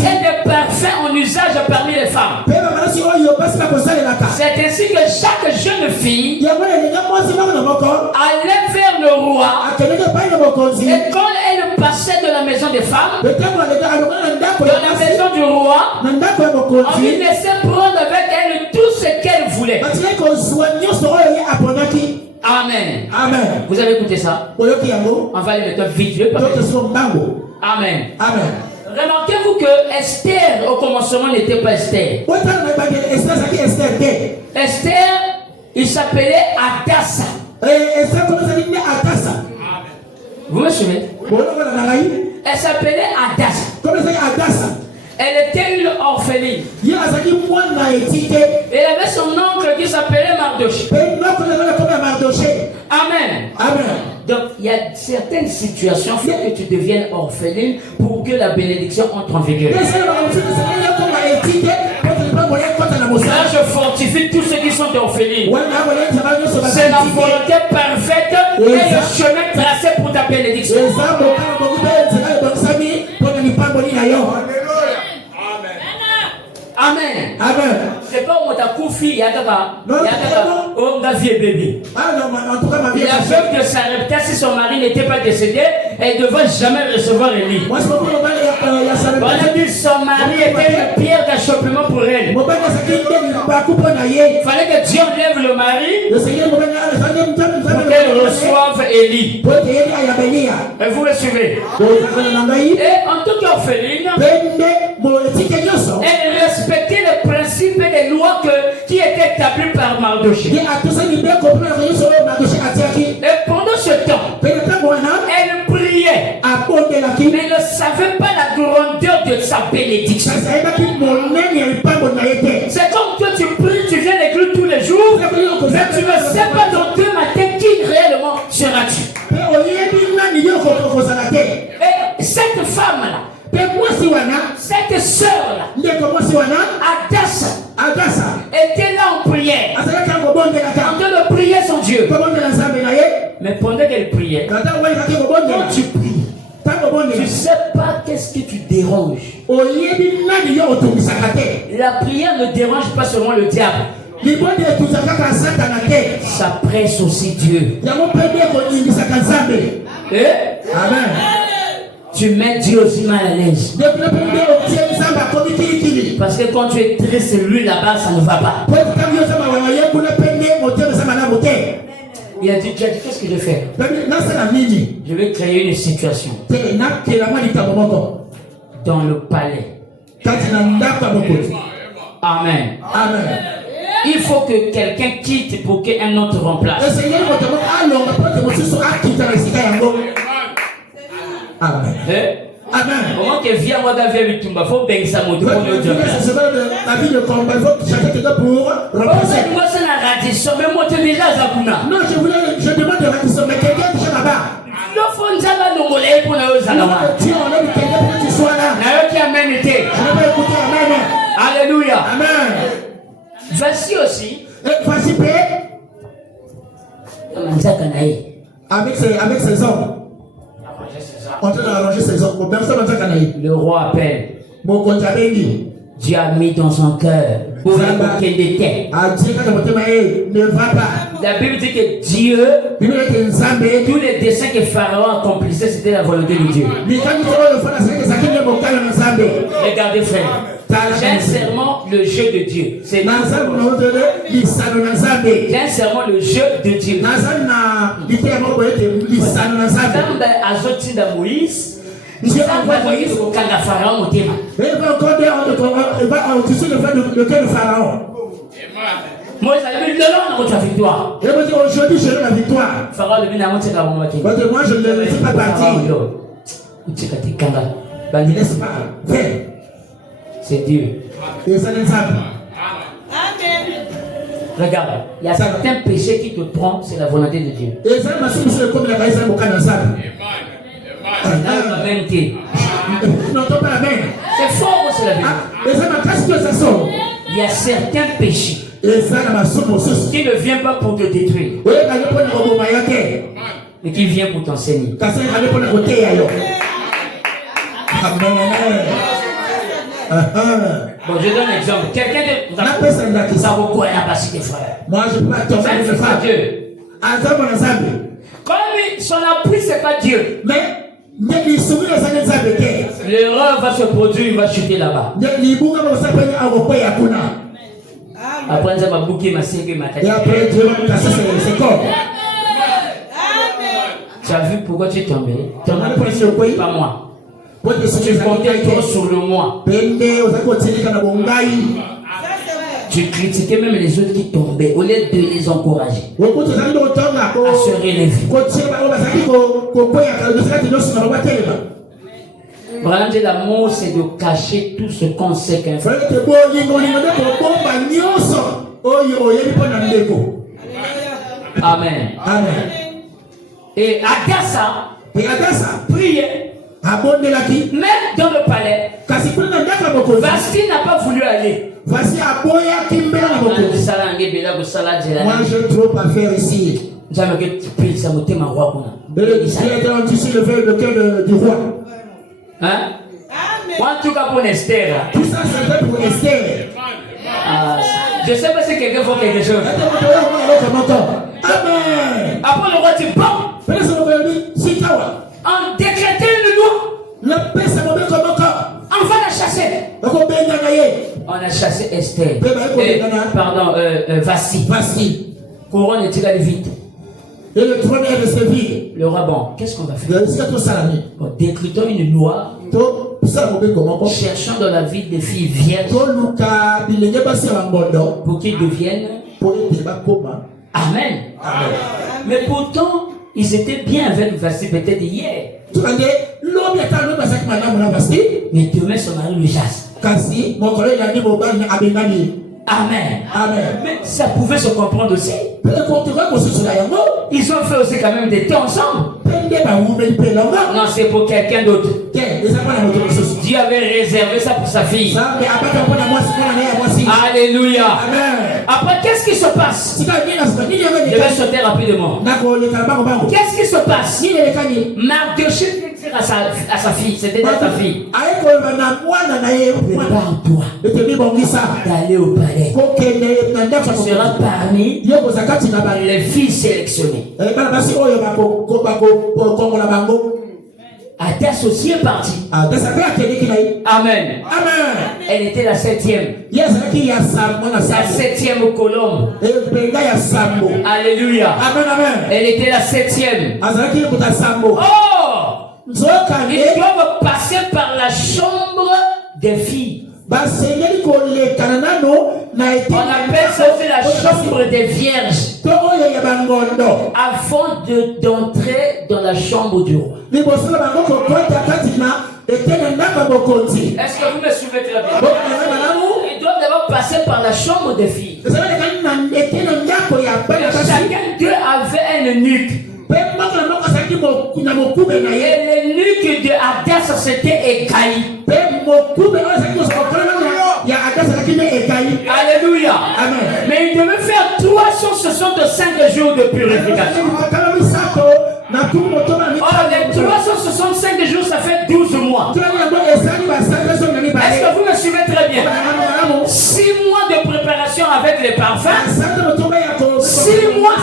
et des parfums en usage parmi les femmes. C'est ainsi que chaque jeune fille allait vers le roi. Et quand elle passait de la maison des femmes, de la maison du roi, on lui laissait prendre avec elle tout ce qu'elle voulait. Amen. Amen. Vous avez écouté ça? On va les mettre vite. Amen. Amen. Remarquez-vous que Esther au commencement n'était pas Esther. Esther, il s'appelait Adassa. Vous me suivez? Elle s'appelait Adassa. Elle était une orpheline. Et elle avait son oncle qui s'appelait Mardoché. Amen. Amen. Donc, il y a certaines situations qui font que tu deviennes orpheline pour que la bénédiction entre en vigueur. Là, je fortifie tous ceux qui sont orphelins. C'est la volonté parfaite et le chemin tracé pour ta bénédiction. Amen. Amen. C'est pas où ta koufi, il y a bébé. La veuve de Sarepta, si son mari n'était pas décédé, elle ne devait jamais recevoir Élie. On a dit son mari était une pierre d'achoppement pour elle. Il fallait que Dieu enlève le mari pour qu'elle reçoive Élie. Et vous me suivez? Et en tant qu'orpheline, elle respectait les principes et les lois qui étaient établis par Mardoché. Et pendant ce temps, elle priait, mais ne savait pas la grandeur de sa bénédiction. C'est comme toi tu pries, tu viens à l'église tous les jours, mais tu ne sais pas dans 2 matins qui réellement seras-tu. Et cette femme-là, cette sœur-là, Adassa, était là en prière, en train de prier son Dieu. Mais pendant qu'elle priait, quand tu pries, tu ne sais pas qu'est-ce que tu déranges. La prière ne dérange pas seulement le diable. Ça presse aussi Dieu. Amen. Tu mets Dieu aussi mal à l'aise. Parce que quand tu es triste, lui là-bas, ça ne va pas. Il a dit, qu'est-ce que je fais? Je vais créer une situation dans le palais. Amen. Amen. Il faut que quelqu'un quitte pour qu'un autre remplace. Amen. Amen. Comment que vient moi d'avoir vu tout, faut bien ça mon Dieu. La vie de combat, il faut chercher quelqu'un pour remplacer. Moi c'est la radisson, mais moi tu déjà Zakuna. Non, je demande de radisson, mais quelqu'un qui est là-bas. Le fond Zala no molé pour nous Zalama. Tu en as quelqu'un pour que tu sois là. Na qui amen été. Je vais écouter amen. Alléluia. Amen. Voici aussi. Voici avec ses hommes. En train d'arranger ses hommes. Le roi appelle. Dieu a mis dans son cœur pour évoquer des têtes. Ne va pas. La Bible dit que Dieu, tous les desseins que Pharaon accomplissait, c'était la volonté de Dieu. Regardez, frère. Sincèrement, le jeu de Dieu. C'est sincèrement le jeu de Dieu. Moïse. Dieu envoie Moïse au camp de Pharaon au thème. Tu sais le cœur de Pharaon. Moïse a dit, non, tu as victoire. Aujourd'hui, j'ai la victoire. Pharaon lui a dit, moi, je ne laisse pas partir. Il laisse pas. C'est Dieu. Regarde, il y a certains péchés qui te prennent, c'est la volonté de Dieu. C'est fort, c'est la Bible. Il y a certains péchés qui ne viennent pas pour te détruire, mais qui viennent pour t'enseigner. Bon, je donne un exemple. Quelqu'un de ça vaut quoi la capacité, frère? Moi, je peux pas tomber de frère. Dieu. Comme son appui, c'est pas Dieu. Mais l'erreur va se produire, il va chuter là-bas. Après, ça va bouquer ma ségue, ma tête. Et après, Dieu va casser ses corps. Tu as vu pourquoi tu es tombé? Tu en as pris sur quoi? Pas moi. Tu comptais trop sur le moi. Tu critiquais même les autres qui tombaient au lieu de les encourager à se relever. Vraiment, l'amour, c'est de cacher tout ce qu'on sait qu'un frère. Amen. Amen. Et Adassa priait. Même dans le palais, Vasti n'a pas voulu aller. Moi, j'ai trop à faire ici. Dieu a endurci le cœur du roi. Hein? En tout cas pour Esther. Tout ça, c'est fait pour Esther. Je sais pas si quelqu'un fait quelque chose. Amen. Après le roi dit bon. On décrétait une loi. On va la chasser. On a chassé Esther. Pardon, Vasti. Couronne est tirée vite. Et le trône est resté vide. Le roi, bon, qu'est-ce qu'on va faire? Bon, décrétons une loi. Cherchons dans la vie des filles vierges pour qu'ils deviennent. Amen. Amen. Mais pourtant, ils étaient bien avec Vasti peut-être hier. Mais demain, son mari le chasse. Amen. Amen. Mais ça pouvait se comprendre aussi. Ils ont fait aussi quand même des temps ensemble. Non, c'est pour quelqu'un d'autre. Dieu avait réservé ça pour sa fille. Alléluia. Amen. Après, qu'est-ce qui se passe? Je vais sauter rapidement. Qu'est-ce qui se passe? Mardochée vient dire à sa fille, c'était dans sa fille. Prépare-toi d'aller au palais. Tu seras parmi les filles sélectionnées. Adassa aussi est partie. Amen. Amen. Elle était la 7e. La 7e colombe. Alléluia. Amen. Elle était la 7e. Oh! Ils doivent passer par la chambre des filles. On appelle ça aussi la chambre des vierges. Avant d'entrer dans la chambre du roi. Est-ce que vous me suivez très bien? Ils doivent d'abord passer par la chambre des filles. Chacun d'eux avait un eunuque. Et l'eunuque de Adassa c'était Écaï. Alléluia. Amen. Mais il devait faire 365 jours de purification. Oh, les 365 jours, ça fait 12 mois. Est-ce que vous me suivez très bien? 6 mois de préparation avec les parfums, 6 mois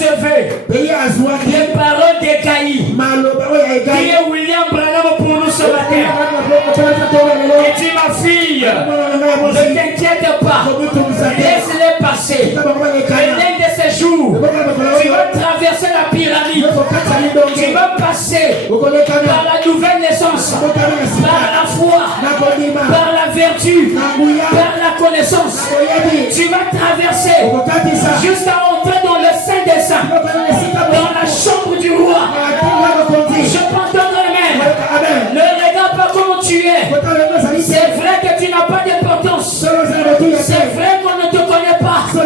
recevez les paroles d'Ekaï, qui est William Branham pour nous ce matin. Et dit, ma fille, ne t'inquiète pas, laisse-les passer. Et l'un de ces jours, tu vas traverser la pyramide, tu vas passer par la nouvelle naissance, par la foi, par la vertu, par la connaissance. Tu vas traverser jusqu'à entrer dans le Saint des Saints, dans la chambre du roi. Je prends ton main. Ne regarde pas comment tu es. C'est vrai que tu n'as pas d'importance. C'est vrai qu'on ne te connaît pas. C'est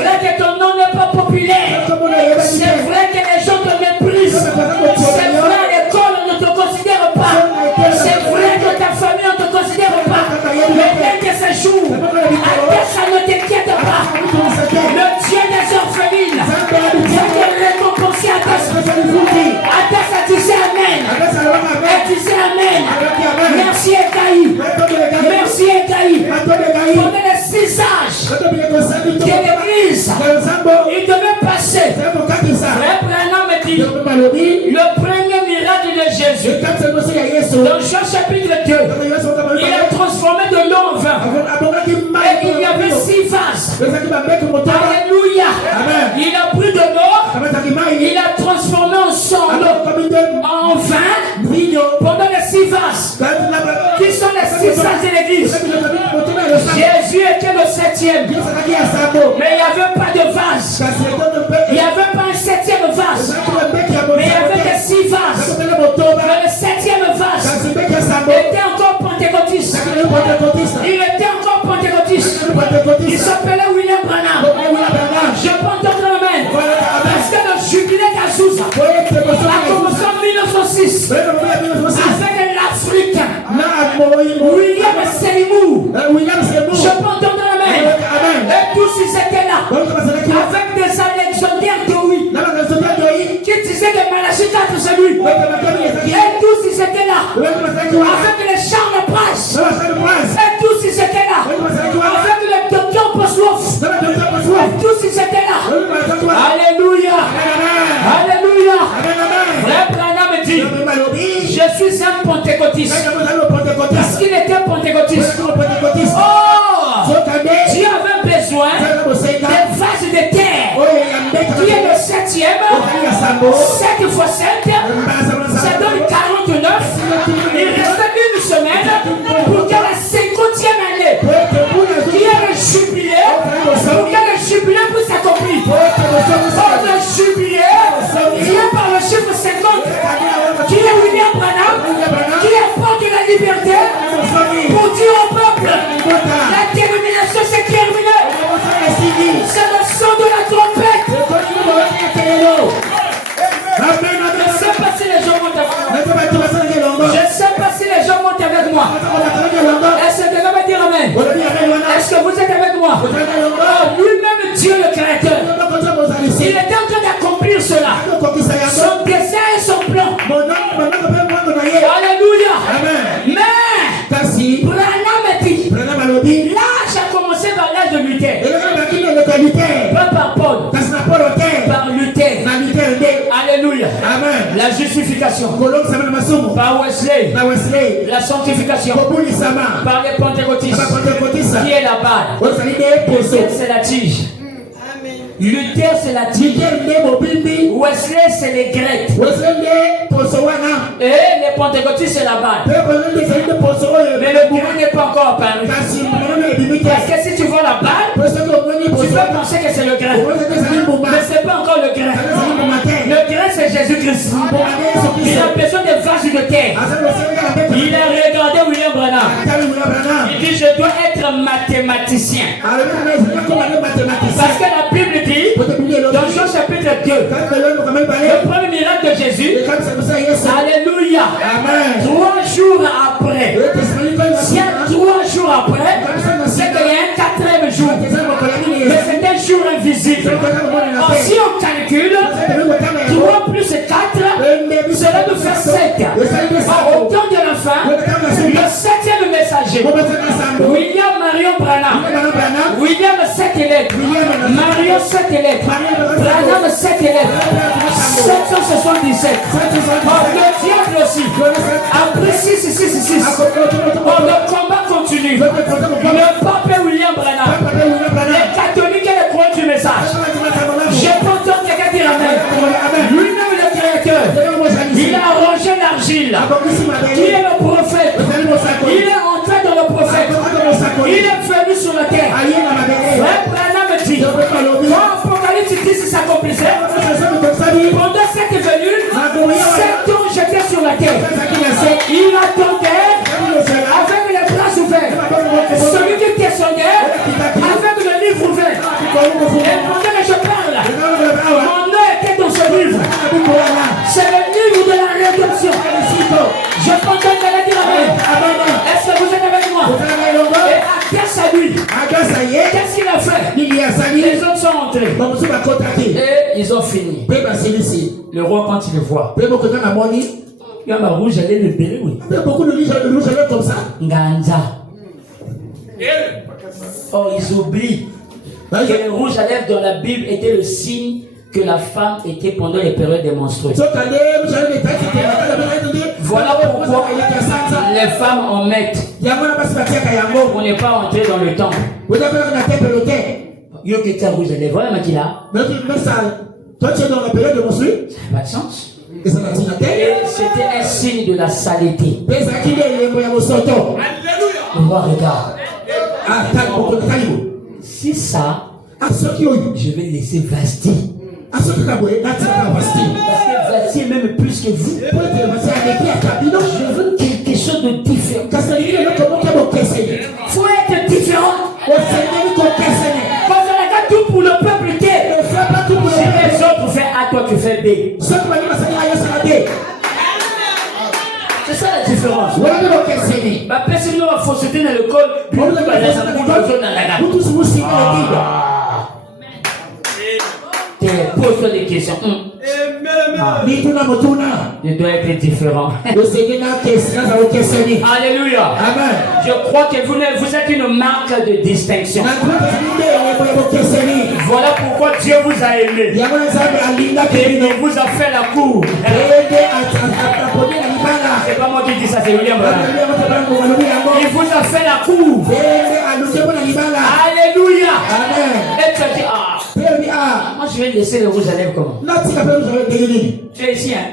vrai que ton nom n'est pas populaire. C'est vrai que les gens te méprisent. C'est vrai que l'école ne te considère pas. C'est vrai que ta famille ne te considère pas. Mais l'un de ces jours, à ça ne t'inquiète pas. Le Dieu des orphelines va te récompenser à ta tu sais Amen. Et tu sais Amen. Merci Ekaï. Merci Ekaï. Pendant les 6 âges de l'église, il devait passer. Frère Branham me dit, le premier miracle de Jésus, dans Jean chapitre 2, il a transformé de l'eau en vin. Et il y avait 6 vases. Alléluia. Il a pris de l'eau, il a transformé en sang en vin pendant les 6 vases. Qui sont les 6 vases de l'église? Jésus était le 7e. Mais il n'y avait pas de vase. Il n'y avait pas un 7e vase. Mais il y avait des 6 vases. Mais le 7e vase était encore pentecôtiste. Il était encore pentecôtiste. Il s'appelait William Branham. Je prends ton main. Parce que le jubilé d'Azusa a commencé en 1906 avec l'Afrique. William Selimou. Je prends ton main. Et tous ils étaient là. Avec des Alexandriens Doui qui disaient que Malachie 4 c'est lui. Et tous ils étaient là. Avec les Charles Price. Et tous ils étaient là. Avec le docteur Bosworth. Et tous ils étaient là. Alléluia. Alléluia. Frère Branham me dit, je suis un pentecôtiste. Parce qu'il était pentecôtiste. Oh, Dieu avait besoin des vases de terre qui est le 7e. 7 fois 7, ça donne 49. Il restait une semaine pour que la 50e année, qui est le jubilé, pour que le jubilé puisse s'accomplir. Or, le jubilé vient par le chiffre 50, qui est William Branham, qui apporte la liberté pour dire au peuple, la termination s'est terminée. C'est le son de la trompette. Je ne sais pas si les gens montent avec moi. Je ne sais pas si les gens montent avec moi. Est-ce que vous me dire Amen? Est-ce que vous êtes avec moi? Lui-même Dieu le Créateur, il était en train d'accomplir cela. Son dessein et son plan. Alléluia. Mais Branham dit, l'âge a commencé par l'âge de Luther. Pas par Paul, par Luther. Alléluia. Amen. La justification par Wesley. La sanctification par les pentecôtistes, qui est la balle. Luther c'est la tige. Luther c'est la tige. Wesley c'est les Grecs. Et les pentecôtistes c'est la balle. Mais le bourreau n'est pas encore apparu. Parce que si tu vois la balle, tu peux penser que c'est le grec. Mais ce n'est pas encore le grec. Le grec c'est Jésus-Christ. Il a besoin de vases de terre. Il a regardé William Branham. Il dit je dois être mathématicien. Parce que la Bible dit dans Jean chapitre 2, le premier miracle de Jésus, alléluia, 3 jours après, s'il y a 3 jours après, c'est qu'il y a un 4e jour. Mais c'est un jour invisible. Alors, si on calcule 3 plus 4, cela nous fait 7. Au temps de la fin, le 7e messager, William Marion Branham. William 7 lettres. Marion 7 lettres. Branham 7 lettres. 777. Le diable aussi. Après 6. Le combat continue. Le pape William Branham. Les catholiques et les croyants du message. Je peux entendre quelqu'un dire amen. Lui-même le créateur. Il a arrangé l'argile. Qui est le prophète. Il est entré dans le prophète. Il est venu sur la terre. Frère Branham me dit, quand Apocalypse 10 s'accomplissait, pendant cette venue, 7 ans j'étais sur la terre. Il attendait avec les bras ouverts. Celui qui questionnait avec le livre ouvert. Et pendant que je parle, mon nom était dans ce livre. C'est le livre de la rédemption. Je peux entendre la dire amen. Est-ce que vous êtes avec moi? Et Agas à lui. Qu'est-ce qu'il a fait? Les autres sont entrés. Et ils ont fini. Le roi, quand il le voit, il y a ma rouge, elle est le bébé, oui. Il y a beaucoup de rouge comme ça. Nganza. Oh, ils oublient que le rouge à lèvres dans la Bible était le signe que la femme était pendant les périodes des menstrues. Voilà pourquoi les femmes en mettent. On n'est pas entré dans le temple. Yo qui était rouge à lèvres, voilà Makila. Toi tu es dans la période de menstrues. Ça n'a pas de sens. Et c'était un signe de la saleté. Alléluia. Le roi regarde. Si ça, je vais laisser Vasti. Parce que Vasti est même plus que vous. Je veux quelque chose de différent. Il faut être différent. Quand on regarde tout pour le peuple qui est. Si les autres font A, toi tu fais B. C'est ça la différence. Ma personne va fausseté dans le col. Pose-toi des questions. Je dois être différent. Alléluia. Amen. Je crois que vous êtes une marque de distinction. Voilà pourquoi Dieu vous a aimé. Et il vous a fait la cour. C'est pas moi qui dis ça, c'est William. Il vous a fait la cour. Alléluia. Amen. Et tu as dit, moi je vais laisser le rouge à lèvres comment? Tu es ici, hein?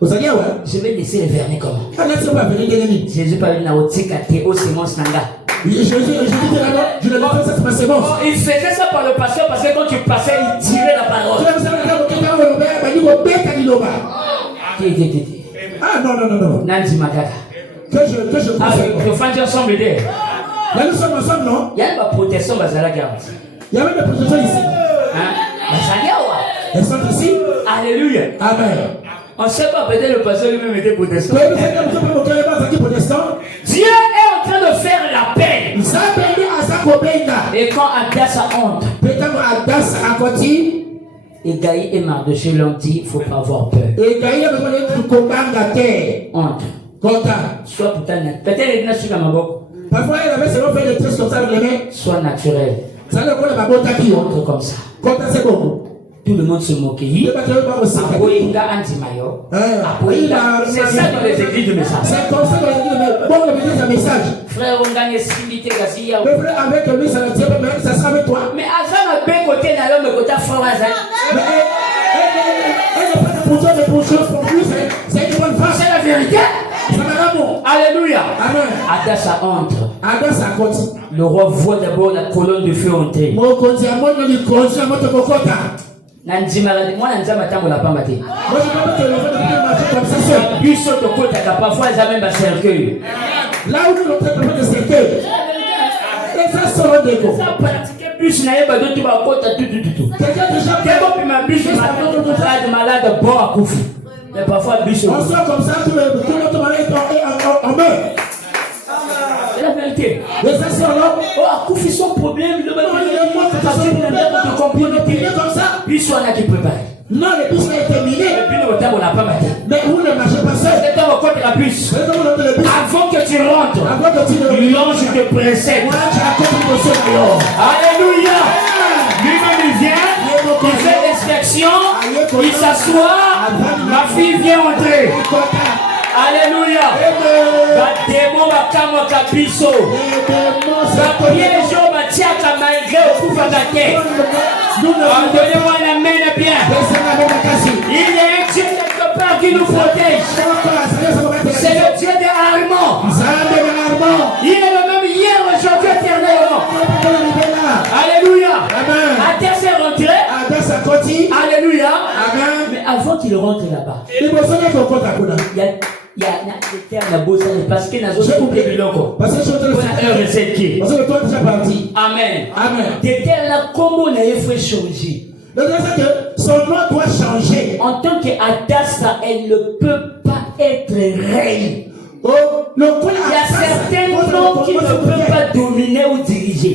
Je vais laisser le vernis comment? Jésus parle de la otikate au sémence nanga. Il faisait ça par le pasteur parce que quand tu passais, il tirait la parole. Ah non. Nandi Magaka. Que je nous faisons ensemble d'air. Là nous sommes ensemble, non? Il y a une protection basala garde. Il y a même des protections ici. Elles sont ici. Alléluia. Amen. On ne sait pas, peut-être le pasteur lui-même était protestant. Dieu est en train de faire la paix. Et quand Agas a honte, Egaï et Mardoché l'ont dit, il ne faut pas avoir peur. Honte. Soit peut-être il est sur la maboko. Parfois il avait seulement fait des trucs comme ça avec les mains. Soit naturel. Honte comme ça. Tout le monde se moquait. C'est ça dans les églises de message. C'est comme ça dans les églises de message. Frère, on gagne Simité Gassia. Mais frère, avec lui, ça sera avec toi. Mais à ça, on peut côté dans l'homme, côté frère. Mais elle n'est pas pour toi, mais pour lui, c'est une bonne femme. C'est la vérité. Alléluia. Amen. Adassa entre. Adassa continue. Le roi voit d'abord la colonne de feu entrer. Nandimara, moi Nanzama Tango la Pambate. Biso de côté, parfois ils amènent un cercueil. Là où nous avons des cercueils. Et ça sort de quoi? Ça pratique plus n'aille pas d'autres à côté tout. Quelqu'un déjà fait un bus malade bon à Koufi. Mais parfois biso. On soit comme ça, tout notre malade en meurt. C'est la vérité. Et ça sort là. Oh, à Koufi son problème, le comme ça. Puis soit là qui prépare. Non, le bus est terminé. Et puis le temps on n'a pas battu. Mais où le marché passé? C'est dans le côté de la bus. Avant que tu tu rentres, l'ange te précède. Alléluia. Lui-même il vient, il fait l'inspection, il s'assoit, ma fille vient entrer. Alléluia. Batemo bakamo kabiso. Bapiège batiaka malgré au Koufagate. Donnez-moi la main bien. Il y a un Dieu quelque part qui nous protège. C'est le Dieu des Armands. Il est le même hier, aujourd'hui, éternellement. Alléluia. À terre c'est rentré. Alléluia. Mais avant qu'il rentre là-bas, il y a des termes à bosser parce que dans autres couples de biloko. Parce que je recette qui. Amen. Amen. Des termes là, comment on a fait changer. Son nom doit changer. En tant qu'Adassa, elle ne peut pas être reine. Il y a certains noms qui ne peuvent pas dominer ou diriger.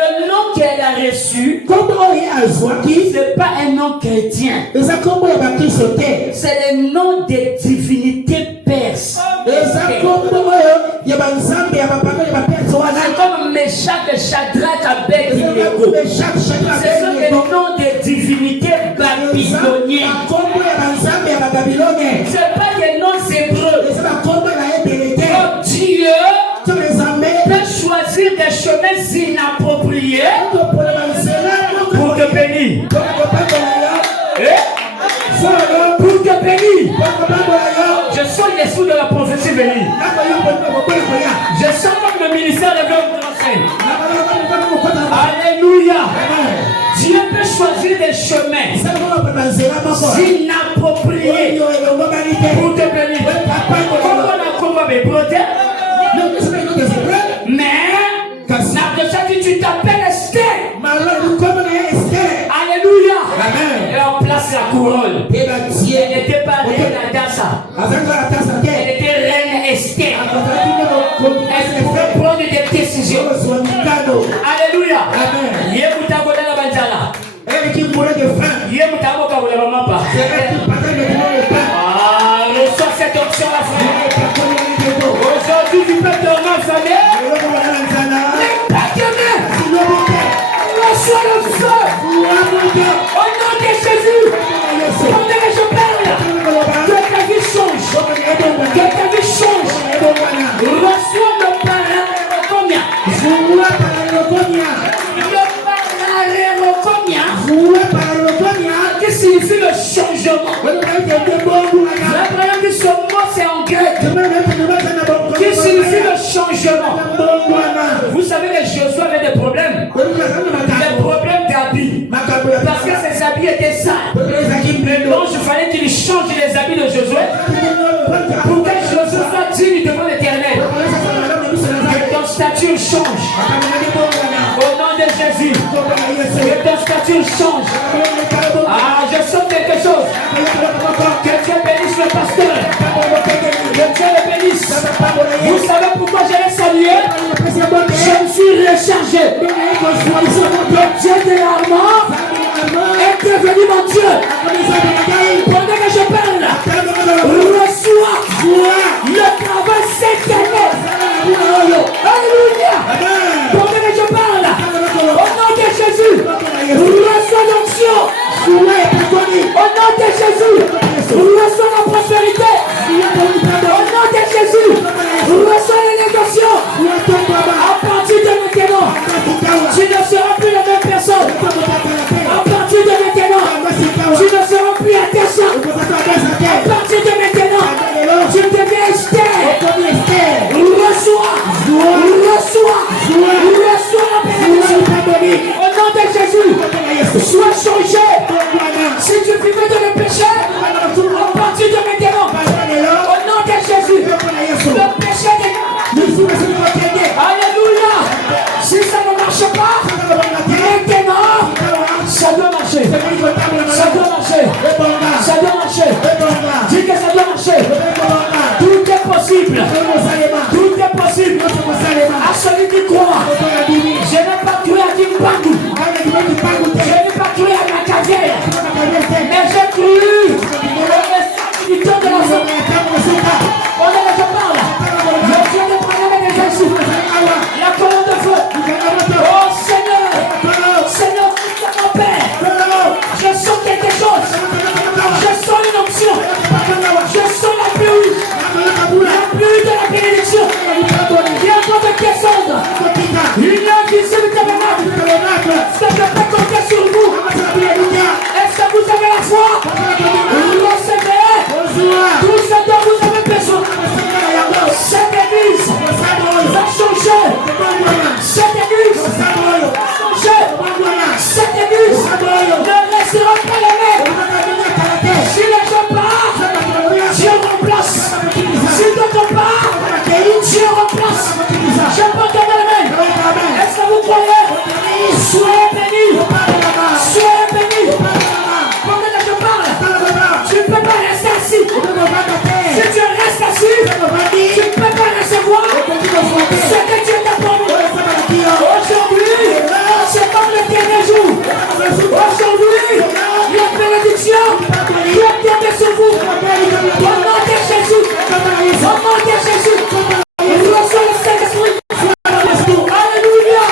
Le nom qu'elle a reçu, ce n'est pas un nom chrétien. C'est le nom des divinités perses. C'est comme Meshach, Shadrach, Abednego. Ce sont les noms des divinités babyloniennes. Ce n'est pas des noms hébreux. Comme Dieu peut choisir des chemins inappropriés pour te bénir. Pour te bénir. Je sens l'esprit de la prophétie venir. Je sens comme le ministère de Dieu Alléluia. Dieu peut choisir des chemins inappropriés pour te bénir. Mais tu t'appelles Esther. Alléluia. Et on place la couronne. Elle n'était pas reine Adassa. Elle était reine Esther. Elle pouvait prendre des décisions. Alléluia. Reçois cette option là, frère. Aujourd'hui, tu peux te renfermer. Reçois le feu. Au nom de Jésus. Pendant que je parle, que ta vie change. Que ta vie change. Reçois le pararérocomia. Le pararérocomia qui signifie le changement. La première dit son mot c'est en grec. Qui signifie le changement. Vous savez que Josué avait des problèmes. Des problèmes d'habits. Parce que ses habits étaient sales. Donc il fallait qu'il change les habits de Josué. Pour que Josué soit digne devant l'Éternel. Que ton statut change. Au nom de Jésus. Que ton statut change. Ah, je sens quelque chose. Que Dieu bénisse le pasteur. Que Dieu le bénisse. Vous savez pourquoi je l'ai salué? Je me suis rechargé. Le Dieu de l'armement est devenu mon Dieu. Pendant que je parle, reçois le travail éternel. Alléluia. Pendant que je parle, au nom de Jésus, reçois l'onction. Au nom de Jésus, reçois la prospérité. Au nom de Jésus, reçois les négociations. À partir de maintenant, tu ne seras plus la même personne. À partir de maintenant, tu ne seras plus à tes champs. À partir de maintenant, tu deviens Esther. Reçois la bénédiction. Au nom de Jésus, sois changé. Si tu vivais dans le péché, à partir de maintenant, au nom de Jésus, le péché des... Alléluia. Si ça ne marche pas, maintenant, ça doit marcher. Ça doit marcher. Ça doit marcher. Dis que ça doit marcher. Tout est possible. Tout est possible. À celui qui croit. Je n'ai pas cru à Kimbangu.